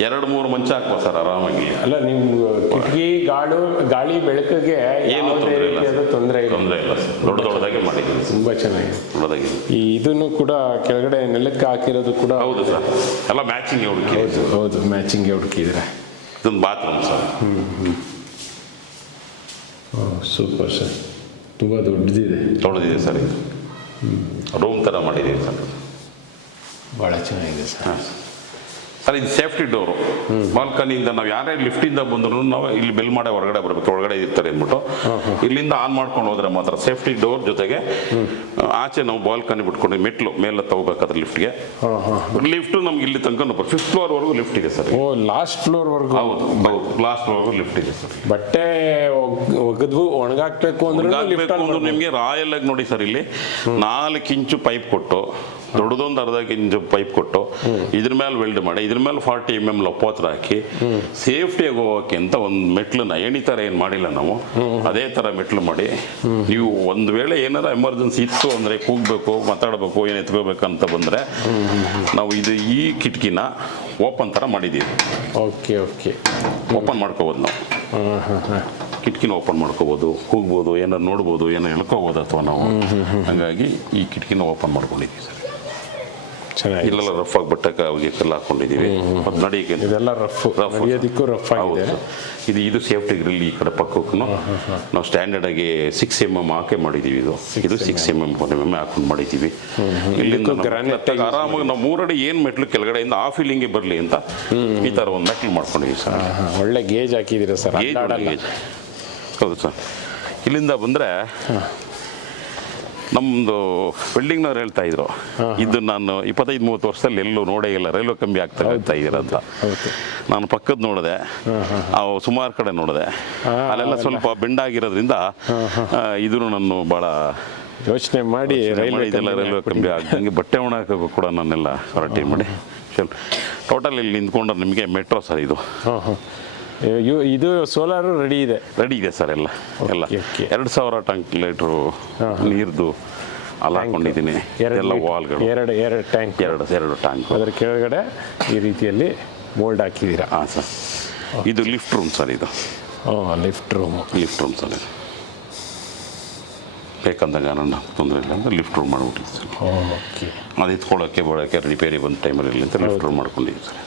[SPEAKER 3] ಎರಡು ಮೂರು ಮಂಚ ಹಾಕುವ ಸರ್ ಆರಾಮಾಗಿ.
[SPEAKER 2] ಅಲ್ಲ ನೀವು ಕಿಟಕಿ ಗಾಳು ಗಾಳಿ ಬೆಳಕಿಗೆ
[SPEAKER 3] ಏನು ತೊಂದರೆ ಇಲ್ಲ
[SPEAKER 2] ತೊಂದರೆ ಇಲ್ಲ.
[SPEAKER 3] ತೊಂದರೆ ಇಲ್ಲ ಸರ್. ದೊಡ್ಡ ದೊಡ್ಡದಾಗಿ ಮಾಡಿದ್ದೀನಿ ಸರ್.
[SPEAKER 2] ತುಂಬಾ ಚೆನ್ನಾಗಿದೆ.
[SPEAKER 3] ದೊಡ್ಡದಾಗಿ
[SPEAKER 2] ಈ ಇದನ್ನು ಕೂಡ ಕೆಳಗಡೆ ನೆಲಕ್ಕೆ ಹಾಕಿರೋದು ಕೂಡ
[SPEAKER 3] ಹೌದು ಸರ್. ಎಲ್ಲ ಮ್ಯಾಚಿಂಗ್ ಹುಡುಕಿ
[SPEAKER 2] ಹೌದು ಹೌದು. ಮ್ಯಾಚಿಂಗ್ಗೆ ಹುಡುಕಿದ್ರೆ.
[SPEAKER 3] ಇದೊಂದು ಬಾತ್ರೂಮ್ ಸರ್.
[SPEAKER 2] ಸೂಪರ್ ಸರ್ ತುಂಬ ದೊಡ್ಡದಿದೆ.
[SPEAKER 3] ದೊಡ್ಡದಿದೆ ಸರ್ ಇದು. ರೂಮ್ ಥರ ಮಾಡಿದ್ದೀವಿ ಸರ್.
[SPEAKER 2] ಭಾಳ ಚೆನ್ನಾಗಿದೆ ಸರ್.
[SPEAKER 3] ಸರ್ ಇದು ಸೇಫ್ಟಿ ಡೋರು. ಬಾಲ್ಕನಿಯಿಂದ ನಾವು ಯಾರೇ ಲಿಫ್ಟಿಂದ ಬಂದ್ರು ನಾವು ಇಲ್ಲಿ ಬೆಲ್ ಮಾಡಿ ಹೊರಗಡೆ ಬರಬೇಕು ಒಳಗಡೆ ಇರ್ತಾರೆ ಅಂದ್ಬಿಟ್ಟು. ಇಲ್ಲಿಂದ ಆನ್ ಮಾಡ್ಕೊಂಡು ಹೋದ್ರೆ ಮಾತ್ರ ಸೇಫ್ಟಿ ಡೋರ್ ಜೊತೆಗೆ ಆಚೆ ನಾವು ಬಾಲ್ಕನಿ ಬಿಟ್ಕೊಂಡು ಮೆಟ್ಲು ಮೇಲೆ ತಗೋಬೇಕಾದ್ರೆ ಲಿಫ್ಟ್ಗೆ ಲಿಫ್ಟ್ ನಮ್ಗೆ ಇಲ್ಲಿ ತನಕ ಫಿಫ್ತ್ ಫ್ಲೋರ್ ವರೆಗೂ ಲಿಫ್ಟ್ ಇದೆ ಸರ್.
[SPEAKER 2] ಓ ಲಾಸ್ಟ್ ಫ್ಲೋರ್
[SPEAKER 3] ವರೆಗೂ? ಹೌದು ಲಾಸ್ಟ್ ಫ್ಲೋರ್ಗೂ ಲಿಫ್ಟ್ ಇದೆ ಸರ್.
[SPEAKER 2] ಬಟ್ಟೆ ಒಗೆದ್ವು ಒಣಗಾಕ್ಬೇಕು ಅಂದ್ರೆ
[SPEAKER 3] ಬೇಕು ಅಂದ್ರೆ ನಿಮಗೆ ರಾಯಲ್ ಆಗಿ ನೋಡಿ ಸರ್ ಇಲ್ಲಿ. ನಾಲ್ಕು ಇಂಚು ಪೈಪ್ ಕೊಟ್ಟು ದೊಡ್ಡದೊಂದು ಅರ್ಧ ಇಂಚು ಪೈಪ್ ಕೊಟ್ಟು ಇದ್ರ ಮೇಲೆ ವೆಲ್ಡ್ ಮಾಡಿ ಇದ್ರ ಮೇಲೆ ಫಾರ್ಟಿ ಎಂ ಎಂ ಲಪ್ಪೋತ್ರ ಹಾಕಿ ಸೇಫ್ಟಿಯಾಗಿ ಹೋಗೋಕೆ ಅಂತ ಒಂದು ಮೆಟ್ಲನ್ನ ಏಣಿ ಥರ ಏನು ಮಾಡಿಲ್ಲ ನಾವು ಅದೇ ಥರ ಮೆಟ್ಲು ಮಾಡಿ ನೀವು ಒಂದು ವೇಳೆ ಏನಾರ ಎಮರ್ಜೆನ್ಸಿ ಇತ್ತು ಅಂದರೆ ಕೂಗಬೇಕು ಮಾತಾಡಬೇಕು ಏನು ಎತ್ಕೋಬೇಕು ಅಂತ ಬಂದರೆ ನಾವು ಇದು ಈ ಕಿಟಕಿನ ಓಪನ್ ಥರ ಮಾಡಿದ್ದೀವಿ
[SPEAKER 2] ಓಕೆ ಓಕೆ
[SPEAKER 3] ಓಪನ್ ಮಾಡ್ಕೋಬೋದು ನಾವು. ಕಿಟಕಿನ ಓಪನ್ ಮಾಡ್ಕೋಬೋದು ಹೋಗ್ಬೋದು ಏನಾರು ನೋಡ್ಬೋದು ಏನೋ ಎಳ್ಕೋಬೋದು ಅಥವಾ ನಾವು. ಹಾಗಾಗಿ ಈ ಕಿಟಕಿನ ಓಪನ್ ಮಾಡ್ಕೊಂಡಿದ್ದೀವಿ ಸರ್.
[SPEAKER 2] ಚೆನ್ನಾಗಿದೆ.
[SPEAKER 3] ಇಲ್ಲೆಲ್ಲ ರಫ್ ಆಗಿ ಬಟ್ಟೆ ಅವ್ರಿಗೆ ಕಲ್ಲು ಹಾಕೊಂಡಿದ್ದೀವಿ ಮತ್ತು ನಡಿಗೆ
[SPEAKER 2] ಇದೆಲ್ಲ ರಫ್
[SPEAKER 3] ರಫ್
[SPEAKER 2] ನಡೆಯೋದಕ್ಕೂ ರಫ್ ಆಗಿದೆ.
[SPEAKER 3] ಇದು ಇದು ಸೇಫ್ಟಿ ಗ್ರಿಲ್ ಈ ಕಡೆ ಪಕ್ಕಕ್ಕೂ ನಾವು ಸ್ಟ್ಯಾಂಡರ್ಡ್ ಆಗಿ ಸಿಕ್ಸ್ ಎಂ ಎಂ ಹಾಕೇ ಮಾಡಿದ್ದೀವಿ ಇದು. ಇದು six M M four M M ಹಾಕೊಂಡು ಮಾಡಿದ್ದೀವಿ. ಇಲ್ಲಿಂದ ಆರಾಮಾಗಿ ನಾವು ಮೂರಡಿ ಏನು ಮೆಟ್ಲು ಕೆಳಗಡೆಯಿಂದ ಆ ಫೀಲಿಂಗ್ ಬರಲಿ ಅಂತ ಈ ಥರ ಒಂದು ಮೆಟ್ಲು ಮಾಡ್ಕೊಂಡಿದ್ದೀವಿ ಸರ್.
[SPEAKER 2] ಒಳ್ಳೆ ಗೇಜ್ ಹಾಕಿದ್ದೀರಾ ಸರ್.
[SPEAKER 3] ಗೇಜ್ ಹೌದು ಸರ್. ಇಲ್ಲಿಂದ ಬಂದರೆ ನಮ್ಮದು ಬಿಲ್ಡಿಂಗ್ನವ್ರು ಹೇಳ್ತಾ ಇದ್ರು. ಇದು ನಾನು ಇಪ್ಪತ್ತೈದು ಮೂವತ್ತು ವರ್ಷದಲ್ಲಿ ಎಲ್ಲೂ ನೋಡೇ ಇಲ್ಲ ರೈಲ್ವೆ ಕಂಬಿ ಆಗ್ತಾ ಹೇಳ್ತಾ ಅಂತ. ನಾನು ಪಕ್ಕದ ನೋಡಿದೆ. ಅವು ಸುಮಾರು ಕಡೆ ನೋಡಿದೆ. ಅಲ್ಲೆಲ್ಲ ಸ್ವಲ್ಪ ಬೆಂಡಾಗಿರೋದ್ರಿಂದ ಇದನ್ನು ನಾನು ಭಾಳ
[SPEAKER 2] ಯೋಚನೆ ಮಾಡಿ ರೈಲ್ವೆ
[SPEAKER 3] ಇದೆಲ್ಲ ರೈಲ್ವೆ ಕಂಬಿ ಆಗ್ದಂಗೆ ಬಟ್ಟೆ ಒಣಹಾಕೋಕ್ಕೂ ಕೂಡ ನಾನೆಲ್ಲ ಹೊರಟಿ ಮಾಡಿ. ಟೋಟಲ್ ಇಲ್ಲಿ ನಿಂತ್ಕೊಂಡ್ರೆ ನಿಮಗೆ ಮೆಟ್ರೋ ಸರ್ ಇದು.
[SPEAKER 2] ಇದು ಸೋಲಾರ್ ರೆಡಿ ಇದೆ.
[SPEAKER 3] ರೆಡಿ ಇದೆ ಸರ್ ಎಲ್ಲ ಎಲ್ಲ. ಎರಡು ಸಾವಿರ ಟಂಕ್ ಲೀಟ್ರು ನೀರ್ದು ಅಲ್ಲಿ ಹಾಕೊಂಡಿದ್ದೀನಿ. ಎಲ್ಲ ವಾಲ್ಗಳು
[SPEAKER 2] ಎರಡು ಎರಡು ಟ್ಯಾಂಕ್
[SPEAKER 3] ಎರಡು ಎರಡು ಟ್ಯಾಂಕ್
[SPEAKER 2] ಅದರ ಕೆಳಗಡೆ ಈ ರೀತಿಯಲ್ಲಿ ಬೋಲ್ಡ್ ಹಾಕಿದ್ದೀರಾ?
[SPEAKER 3] ಹಾಂ ಸರ್ ಇದು ಲಿಫ್ಟ್ ರೂಮ್ ಸರ್ ಇದು.
[SPEAKER 2] Lift room
[SPEAKER 3] lift room sir ಇದು. ಬೇಕಂದಾಗ ನಾನು ತೊಂದರೆ ಇಲ್ಲ ಅಂತ ಲಿಫ್ಟ್ ರೂಮ್ ಮಾಡಿಬಿಟ್ಟಿದ್ದೆ ಸರ್
[SPEAKER 2] ಓಕೆ
[SPEAKER 3] ಅದು ಇತ್ಕೊಳ್ಳೋಕ್ಕೆ ಬರೋಕ್ಕೆ ರಿಪೇರಿ ಬಂದ ಟೈಮಲ್ಲಿ ಅಂತ ಲಿಫ್ಟ್ ರೂಮ್ ಮಾಡ್ಕೊಂಡಿದ್ದೀನಿ ಸರ್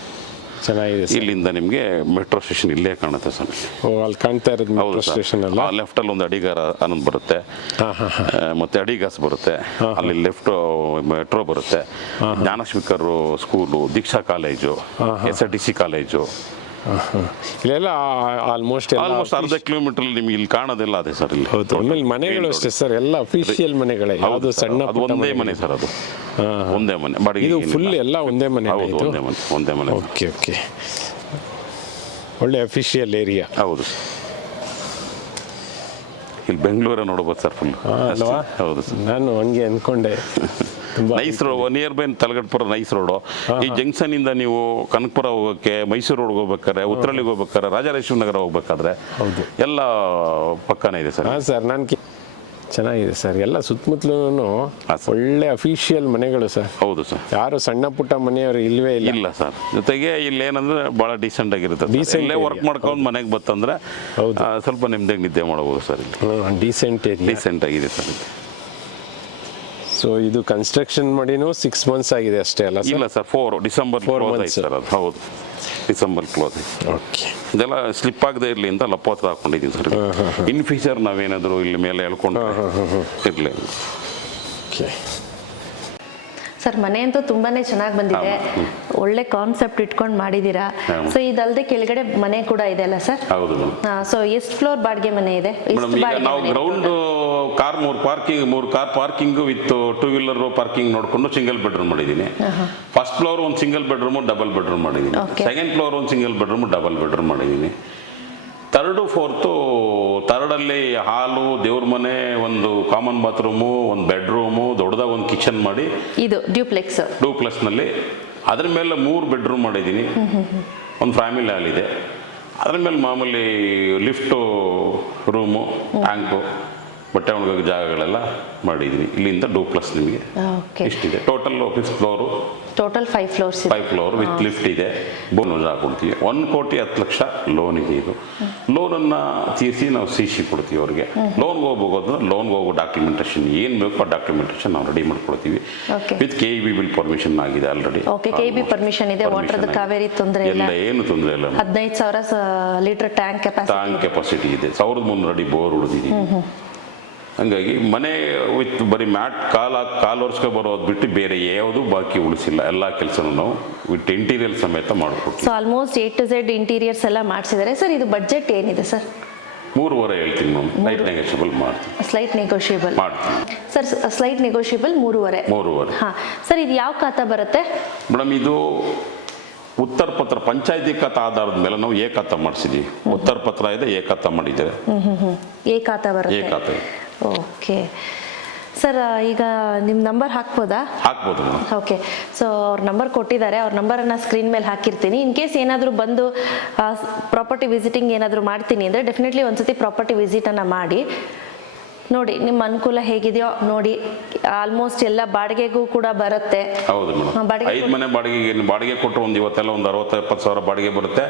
[SPEAKER 2] ಚೆನ್ನಾಗಿದೆ ಸರ್.
[SPEAKER 3] ಇಲ್ಲಿಂದ ನಿಮಗೆ ಮೆಟ್ರೋ ಸ್ಟೇಷನ್ ಇಲ್ಲೇ ಕಾಣುತ್ತೆ ಸರ್.
[SPEAKER 2] ಓ ಅಲ್ಲಿ ಕಾಣ್ತಾ ಇರೋದು ಮೆಟ್ರೋ ಸ್ಟೇಷನ್ ಅಲ್ಲ?
[SPEAKER 3] ಲೆಫ್ಟ್ ಲೆಫ್ಟಲ್ಲಿ ಒಂದು ಅಡಿಗಾರ ಅನ್ನೋದು ಬರುತ್ತೆ.
[SPEAKER 2] ಹಾ ಹಾಂ ಹಾಂ.
[SPEAKER 3] ಆ, ಮತ್ತೆ ಅಡಿಗಾಸ್ ಬರುತ್ತೆ. ಅಲ್ಲಿ ಲೆಫ್ಟ್ ಮೆಟ್ರೋ ಬರುತ್ತೆ. ಜ್ಞಾನಶ್ವಿಕರು school Deeksha college S R T C college
[SPEAKER 2] ಇಲ್ಲೆಲ್ಲ ಆಲ್ಮೋಸ್ಟ್ ಎಲ್ಲ
[SPEAKER 3] ಆಲ್ಮೋಸ್ಟ್ ಅರ್ಧ ಕಿಲೋಮೀಟರ್ ನಿಮ್ಗೆ ಇಲ್ಲಿ ಕಾಣೋದಿಲ್ಲ ಅದೇ ಸರ್ ಇಲ್ಲಿ.
[SPEAKER 2] ಹೌದು. ಆಮೇಲೆ ಮನೆಗಳು ಅಷ್ಟೇ ಸರ್ ಎಲ್ಲ ಅಫಿಷಿಯಲ್ ಮನೆಗಳೇ. ಯಾವುದು ಸಣ್ಣ
[SPEAKER 3] ಅದು ಒಂದೇ
[SPEAKER 2] ಮನೆ
[SPEAKER 3] ಸರ್ ಅದು. ಒಂದೇ ಮನೆ ಬಾಡಿಗೆ
[SPEAKER 2] ಇದು ಫುಲ್ ಎಲ್ಲ ಒಂದೇ ಮನೆ
[SPEAKER 3] ಹೌದು ಒಂದೇ ಮನೆ ಒಂದೇ ಮನೆ
[SPEAKER 2] ಓಕೆ ಓಕೆ ಒಳ್ಳೆ ಅಫಿಷಿಯಲ್ ಏರಿಯಾ
[SPEAKER 3] ಹೌದು ಇಲ್ಲಿ ಬೆಂಗಳೂರ ನೋಡ್ಬೋದು ಸರ್ ಫುಲ್
[SPEAKER 2] ಅಲ್ವಾ?
[SPEAKER 3] ಹೌದು ಸರ್
[SPEAKER 2] ನಾನು ಹಂಗೆ ಅನ್ಕೊಂಡೆ. ತುಂಬಾ
[SPEAKER 3] nice road nearby Talaghattapura nice road. ಈ ಜಂಕ್ಷನ್ ಇಂದ ನೀವು ಕನಕಪುರ ಹೋಗೋಕ್ಕೆ ಮೈಸೂರು ರೋಡ್ಗೆ ಹೋಗ್ಬೇಕಾದ್ರೆ ಉತ್ತರಳ್ಳಿಗೆ ಹೋಗ್ಬೇಕಾದ್ರೆ ರಾಜರಾಜೇಶ್ವರ ನಗರ ಹೋಗ್ಬೇಕಾದ್ರೆ
[SPEAKER 2] ಹೌದು.
[SPEAKER 3] ಎಲ್ಲ ಪಕ್ಕನೇ ಇದೆ ಸರ್.
[SPEAKER 2] ಹಾಂ ಸರ್ ನಾನು ಚೆನ್ನಾಗಿದೆ ಸರ್. ಎಲ್ಲ ಸುತ್ತಮುತ್ತಲೂ. ಒಳ್ಳೆ ಅಫಿಷಿಯಲ್ ಮನೆಗಳು ಸರ್.
[SPEAKER 3] ಹೌದು ಸರ್.
[SPEAKER 2] ಯಾರು ಸಣ್ಣ ಪುಟ್ಟ ಮನೆಯವರು ಇಲ್ವೇ ಇಲ್ಲ.
[SPEAKER 3] ಇಲ್ಲ ಸರ್. ಜೊತೆಗೆ ಇಲ್ಲಿ ಏನಂದ್ರೆ ಬಹಳ ಡೀಸೆಂಟ್ ಆಗಿರುತ್ತೆ ಇಲ್ಲೇ ವರ್ಕ್. ಮಾಡ್ಕೊಂಡು ಮನೆಗೆ ಬತ್ತಂದ್ರೆ
[SPEAKER 2] ಹೌದು.
[SPEAKER 3] ಸ್ವಲ್ಪ ನಿಮ್ದೇ ನಿದ್ದೆ ಮಾಡಬಹುದು ಸರ್
[SPEAKER 2] ಡೀಸೆಂಟ್
[SPEAKER 3] ಡೀಸೆಂಟ್ ಆಗಿದೆ ಸರ್.
[SPEAKER 2] ಸೊ ಇದು ಕನ್ಸ್ಟ್ರಕ್ಷನ್ ಮಾಡಿನೂ ಸಿಕ್ಸ್ ಮಂತ್ಸ್ ಆಗಿದೆ ಅಷ್ಟೇ ಅಲ್ಲ
[SPEAKER 3] ಇಲ್ಲ sir four December
[SPEAKER 2] four
[SPEAKER 3] months sir ಅದು ಹೌದು. ಡಿಸೆಂಬರ್ ಕ್ಲೋಸ್
[SPEAKER 2] ಓಕೆ
[SPEAKER 3] ಇದೆಲ್ಲ ಸ್ಲಿಪ್ ಆಗದೆ ಇರಲಿ ಅಂತ ಲಪ್ಪೋತ್ರ ಹಾಕೊಂಡಿದ್ದೀನಿ ಸರ್. ಇನ್ ಫ್ಯೂಚರ್ ನಾವೇನಾದರೂ ಇಲ್ಲಿ ಮೇಲೆ ಹೇಳ್ಕೊಂಡು ಇರಲಿ
[SPEAKER 2] ಓಕೆ
[SPEAKER 1] ಸರ್ ಮನೆ ಅಂತೂ ತುಂಬಾನೇ ಚೆನ್ನಾಗಿ ಬಂದಿದೆ. ಒಳ್ಳೆ ಕಾನ್ಸೆಪ್ಟ್ ಇಟ್ಕೊಂಡು
[SPEAKER 3] ಮಾಡಿದೀರಾ
[SPEAKER 1] ಸೊ ಇದಲ್ಲದೆ ಕೆಳಗಡೆ ಮನೆ ಕೂಡ ಇದೆ ಅಲ್ಲ ಸರ್?
[SPEAKER 3] ಹೌದು
[SPEAKER 1] ಸೊ ಎಷ್ಟು ಫ್ಲೋರ್ ಬಾಡಿಗೆ ಮನೆ ಇದೆ?
[SPEAKER 3] ನಾವು ಗ್ರೌಂಡ್ ಕಾರ್ ಮೂರು ಪಾರ್ಕಿಂಗ್ ಮೂರು car parking with two wheeler parking ನೋಡ್ಕೊಂಡು ಸಿಂಗಲ್ ಬೆಡ್ರೂಮ್ ಮಾಡಿದ್ದೀನಿ. ಫಸ್ಟ್ ಫ್ಲೋರ್ ಒಂದು ಸಿಂಗಲ್ ಬೆಡ್ರೂಮ್ ಡಬಲ್ ಬೆಡ್ರೂಮ್ ಮಾಡಿದ್ದೀನಿ.
[SPEAKER 1] Okay.
[SPEAKER 3] ಸೆಕೆಂಡ್ ಫ್ಲೋರ್ ಒಂದು ಸಿಂಗಲ್ ಬೆಡ್ರೂಮ್ ಡಬಲ್ ಬೆಡ್ರೂಮ್ ಮಾಡಿದ್ದೀನಿ. ತರ್ಡು ಫೋರ್ತು ತರ್ಡಲ್ಲಿ ಹಾಲು ದೇವ್ರ ಮನೆ ಒಂದು ಕಾಮನ್ ಬಾತ್ರೂಮು ಒಂದು ಬೆಡ್ರೂಮು ದೊಡ್ಡದಾಗ ಒಂದು ಕಿಚನ್ ಮಾಡಿ
[SPEAKER 1] ಇದು ಡ್ಯೂಪ್ಲೆಕ್ಸ್
[SPEAKER 3] ಡ್ಯೂಪ್ಲೆಕ್ಸ್ನಲ್ಲಿ ಪ್ಲಸ್ನಲ್ಲಿ ಅದ್ರ ಮೇಲೆ ಮೂರು ಬೆಡ್ರೂಮ್ ಮಾಡಿದ್ದೀನಿ. ಒಂದು ಫ್ಯಾಮಿಲಿ ಹಾಲ್ ಇದೆ. ಅದ್ರ ಮೇಲೆ ಮಾಮೂಲಿ ಲಿಫ್ಟು ರೂಮು ಟ್ಯಾಂಕು ಬಟ್ಟೆ ಒಣಗೋ ಜಾಗಗಳೆಲ್ಲ ಮಾಡಿದ್ವಿ. ಇಲ್ಲಿಂದ ಡೂ ಪ್ಲಸ್ ನಿಮಗೆ. ಇಷ್ಟಿದೆ. Total office floor
[SPEAKER 1] total five floors
[SPEAKER 3] five floor with lift ಇದೆ. ಬೋನಸ್ ಕೊಡ್ತೀವಿ ಒನ್ ಕೋಟಿ ಹತ್ತು ಲಕ್ಷ ಲೋನ್ ಇದೆ. ಇದು ಲೋನನ್ನು ತೀರಿಸಿ ನಾವು ಸಿ ಸಿ ಕೊಡ್ತೀವಿ ಅವ್ರಿಗೆ. ಲೋನ್ಗೆ ಹೋಗ್ಬೋದು ಲೋನ್ಗೆ ಹೋಗೋ ಡಾಕ್ಯುಮೆಂಟೇಷನ್ ಏನು ಬೇಕು ಆ ಡಾಕ್ಯುಮೆಂಟೇಷನ್ ನಾವು ರೆಡಿ ಮಾಡ್ಕೊಡ್ತೀವಿ. With K B bill permission ಆಗಿದೆ already
[SPEAKER 1] okay K B permission ಇದೆ. ವಾಟರ್ ಕಾವೇರಿ ತೊಂದರೆ ಇಲ್ಲ.
[SPEAKER 3] ಏನು ತೊಂದರೆ ಇಲ್ಲ
[SPEAKER 1] ಹದಿನೈದು ಸಾವಿರ litre tank capacity
[SPEAKER 3] tank capacity ಇದೆ. ಸಾವಿರದ ಮುನ್ನೂರು ಅಡಿ ಬೋರ್ ಹೊಡೆದಿದ್ದೀವಿ ಹಂಗಾಗಿ ಮನೆ ವಿತ್ ಬರೀ ಮ್ಯಾಟ್ ಕಾಲು ಕಾಲು ವರ್ಷಕ್ಕೆ ಬರೋದು ಬಿಟ್ಟು ಬೇರೆ ಯಾವುದು ಬಾಕಿ ಉಳಿಸಿಲ್ಲ. ಎಲ್ಲ ಕೆಲಸನೂ ನಾವು ವಿತ್ ಇಂಟೀರಿಯರ್ ಸಮೇತ ಮಾಡಿಕೊಡ್ತೀವಿ
[SPEAKER 1] so almost A to Z interiors ಎಲ್ಲ ಮಾಡಿಸಿದ್ದಾರೆ ಸರ್ ಇದು ಬಜೆಟ್ ಏನಿದೆ ಸರ್
[SPEAKER 3] ಮೂರುವರೆ ಹೇಳ್ತೀನಿ ಮ್ಯಾಮ್ ನೈಟ್ ನೆಗೋಷಿಯಬಲ್ ಮಾಡ್ತೀನಿ.
[SPEAKER 1] ಸ್ಲೈಟ್ ನೆಗೋಷಿಯಬಲ್
[SPEAKER 3] ಮಾಡ್ತೀನಿ.
[SPEAKER 1] ಸರ್ ಸ್ಲೈಟ್ ನೆಗೋಷಿಯಬಲ್ ಮೂರುವರೆ.
[SPEAKER 3] ಮೂರುವರೆ.
[SPEAKER 1] ಹಾಂ. ಸರ್ ಇದು ಯಾವ ಖಾತಾ ಬರುತ್ತೆ?
[SPEAKER 3] ಮೇಡಮ್ ಇದು ಉತ್ತರ ಪತ್ರ ಪಂಚಾಯತಿ ಖಾತಾ ಆಧಾರದ ಮೇಲೆ ನಾವು ಏಕಾತ ಮಾಡಿಸಿದ್ವಿ. ಉತ್ತರ ಪತ್ರ ಇದೆ ಏಕಾತ ಮಾಡಿದ್ರೆ ಮಾಡಿದ್ದೇವೆ
[SPEAKER 1] ಹ್ಮ್ ಹ್ಮ್ ಹ್ಮ್. ಏ ಬರುತ್ತೆ.
[SPEAKER 3] ಖಾತೆ.
[SPEAKER 1] ಓಕೆ ಸರ್ ಈಗ ನಿಮ್ಮ ನಂಬರ್ ಹಾಕ್ಬೋದಾ?
[SPEAKER 3] ಹಾಕ್ಬೋದು ಮೇಡಮ್
[SPEAKER 1] ಓಕೆ ಸೊ ಅವ್ರ ನಂಬರ್ ಕೊಟ್ಟಿದ್ದಾರೆ. ಅವ್ರ ನಂಬರನ್ನು ಸ್ಕ್ರೀನ್ ಮೇಲೆ ಹಾಕಿರ್ತೀನಿ. ಇನ್ ಕೇಸ್ ಏನಾದರೂ ಬಂದು ಪ್ರಾಪರ್ಟಿ ವಿಸಿಟಿಂಗ್ ಏನಾದರೂ ಮಾಡ್ತೀನಿ ಅಂದರೆ ಡೆಫಿನೆಟ್ಲಿ ಒಂದ್ಸತಿ ಪ್ರಾಪರ್ಟಿ ವಿಸಿಟನ್ನು ಮಾಡಿ. ನೋಡಿ ನಿಮ್ಮ ಅನುಕೂಲ ಹೇಗಿದೆಯೋ ನೋಡಿ ಆಲ್ಮೋಸ್ಟ್ ಎಲ್ಲ ಬಾಡಿಗೆಗೂ ಕೂಡ ಬರುತ್ತೆ.
[SPEAKER 3] ಹೌದು ಮೇಡಮ್
[SPEAKER 1] ಬಾಡಿಗೆ
[SPEAKER 3] ಐದು ಮನೆ ಬಾಡಿಗೆಗೆ ಏನು ಬಾಡಿಗೆ ಕೊಟ್ಟರು ಒಂದು ಇವತ್ತೆಲ್ಲ ಒಂದು ಅರವತ್ತು ಎಪ್ಪತ್ತು ಸಾವಿರ ಬಾಡಿಗೆ ಬರುತ್ತೆ.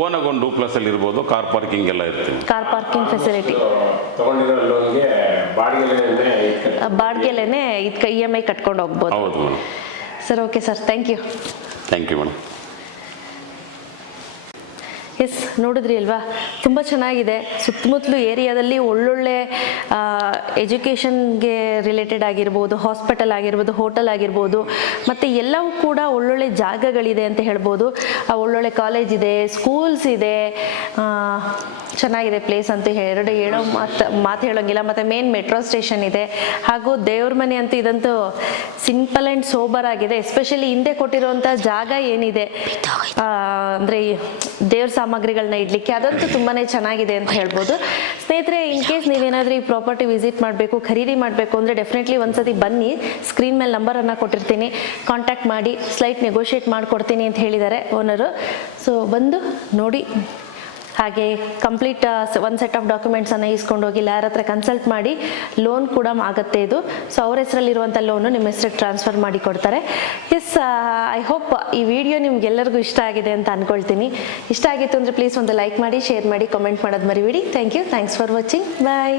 [SPEAKER 3] ಓನಾಗಿ ಒಂದು ಡೂಪ್ಲಸ್ ಅಲ್ಲಿ ಇರ್ಬೋದು ಕಾರ್ ಪಾರ್ಕಿಂಗ್ ಎಲ್ಲ ಇರುತ್ತೆ.
[SPEAKER 1] ಕಾರ್ ಪಾರ್ಕಿಂಗ್ ಫೆಸಿಲಿಟಿ ಬಾಡಿಗೆಲೇನೆ ಇದಕ್ಕೆ ಇ ಎಂ ಐ ಕಟ್ಕೊಂಡು ಹೋಗ್ಬೋದು.
[SPEAKER 3] ಹೌದು madam
[SPEAKER 1] sir okay sir thank you
[SPEAKER 3] thank you madam
[SPEAKER 1] yes ನೋಡಿದ್ರಿ ಅಲ್ವಾ? ತುಂಬ ಚೆನ್ನಾಗಿದೆ. ಸುತ್ತಮುತ್ತಲು ಏರಿಯಾದಲ್ಲಿ ಒಳ್ಳೊಳ್ಳೆ ಎಜುಕೇಷನ್ಗೆ ರಿಲೇಟೆಡ್ ಆಗಿರ್ಬೋದು ಹಾಸ್ಪಿಟಲ್ ಆಗಿರ್ಬೋದು ಹೋಟೆಲ್ ಆಗಿರ್ಬೋದು, ಮತ್ತು ಎಲ್ಲವೂ ಕೂಡ ಒಳ್ಳೊಳ್ಳೆ ಜಾಗಗಳಿದೆ ಅಂತ ಹೇಳ್ಬೋದು. ಒಳ್ಳೊಳ್ಳೆ ಕಾಲೇಜ್ ಇದೆ ಸ್ಕೂಲ್ಸ್ ಇದೆ ಚೆನ್ನಾಗಿದೆ ಪ್ಲೇಸ್ ಅಂತ ಎರಡು ಹೇಳೋ ಮಾತು ಮಾತು ಹೇಳೋಂಗಿಲ್ಲ. ಮತ್ತು ಮೇನ್ ಮೆಟ್ರೋ ಸ್ಟೇಷನ್ ಇದೆ. ಹಾಗೂ ದೇವ್ರ ಮನೆ ಅಂತೂ ಇದಂತೂ ಸಿಂಪಲ್ ಆ್ಯಂಡ್ ಸೋಬರ್ ಆಗಿದೆ. ಎಸ್ಪೆಷಲಿ ಹಿಂದೆ ಕೊಟ್ಟಿರುವಂಥ ಜಾಗ ಏನಿದೆ? ಅಂದರೆ ದೇವ್ರ ಸಾಮಗ್ರಿಗಳನ್ನ ಇಡ್ಲಿಕ್ಕೆ. ಅದಂತೂ ತುಂಬಾನೇ ಚೆನ್ನಾಗಿದೆ ಅಂತ ಹೇಳ್ಬೋದು. ಸ್ನೇಹಿತರೆ ಇನ್ ಕೇಸ್ ನೀವೇನಾದ್ರೂ ಈ ಪ್ರಾಪರ್ಟಿ ವಿಸಿಟ್ ಮಾಡಬೇಕು, ಖರೀದಿ ಮಾಡಬೇಕು ಅಂದರೆ ಡೆಫಿನೆಟ್ಲಿ ಒಂದ್ಸತಿ ಬನ್ನಿ. ಸ್ಕ್ರೀನ್ ಮೇಲೆ ನಂಬರನ್ನು ಕೊಟ್ಟಿರ್ತೀನಿ. ಕಾಂಟ್ಯಾಕ್ಟ್ ಮಾಡಿ ಸ್ಲೈಟ್ ನೆಗೋಷಿಯೇಟ್ ಮಾಡಿಕೊಡ್ತೀನಿ ಅಂತ ಹೇಳಿದ್ದಾರೆ ಓನರು ಸೊ ಬಂದು ನೋಡಿ. ಹಾಗೆ ಕಂಪ್ಲೀಟ್ ಒನ್ ಸೆಟ್ ಆಫ್ ಡಾಕ್ಯುಮೆಂಟ್ಸನ್ನು ಇಸ್ಕೊಂಡು ಹೋಗಿ ಯಾರ ಹತ್ರ ಕನ್ಸಲ್ಟ್ ಮಾಡಿ ಲೋನ್ ಕೂಡ ಆಗುತ್ತೆ ಇದು. ಸೊ ಅವ್ರ ಹೆಸರಲ್ಲಿರುವಂಥ ಲೋನು ನಿಮ್ಮ ಹೆಸರಿಗೆ ಟ್ರಾನ್ಸ್ಫರ್ ಮಾಡಿ ಕೊಡ್ತಾರೆ. ಎಸ್ ಐ ಹೋಪ್ ಈ ವಿಡಿಯೋ ನಿಮ್ಗೆಲ್ಲರಿಗೂ ಇಷ್ಟ ಆಗಿದೆ ಅಂತ ಅನ್ಕೊಳ್ತೀನಿ. ಇಷ್ಟ ಆಗಿತ್ತು ಅಂದರೆ ಪ್ಲೀಸ್ ಒಂದು ಲೈಕ್ ಮಾಡಿ ಶೇರ್ ಮಾಡಿ ಕಾಮೆಂಟ್ ಮಾಡೋದು ಮರಿಬೇಡಿ. Thank you thanks for watching bye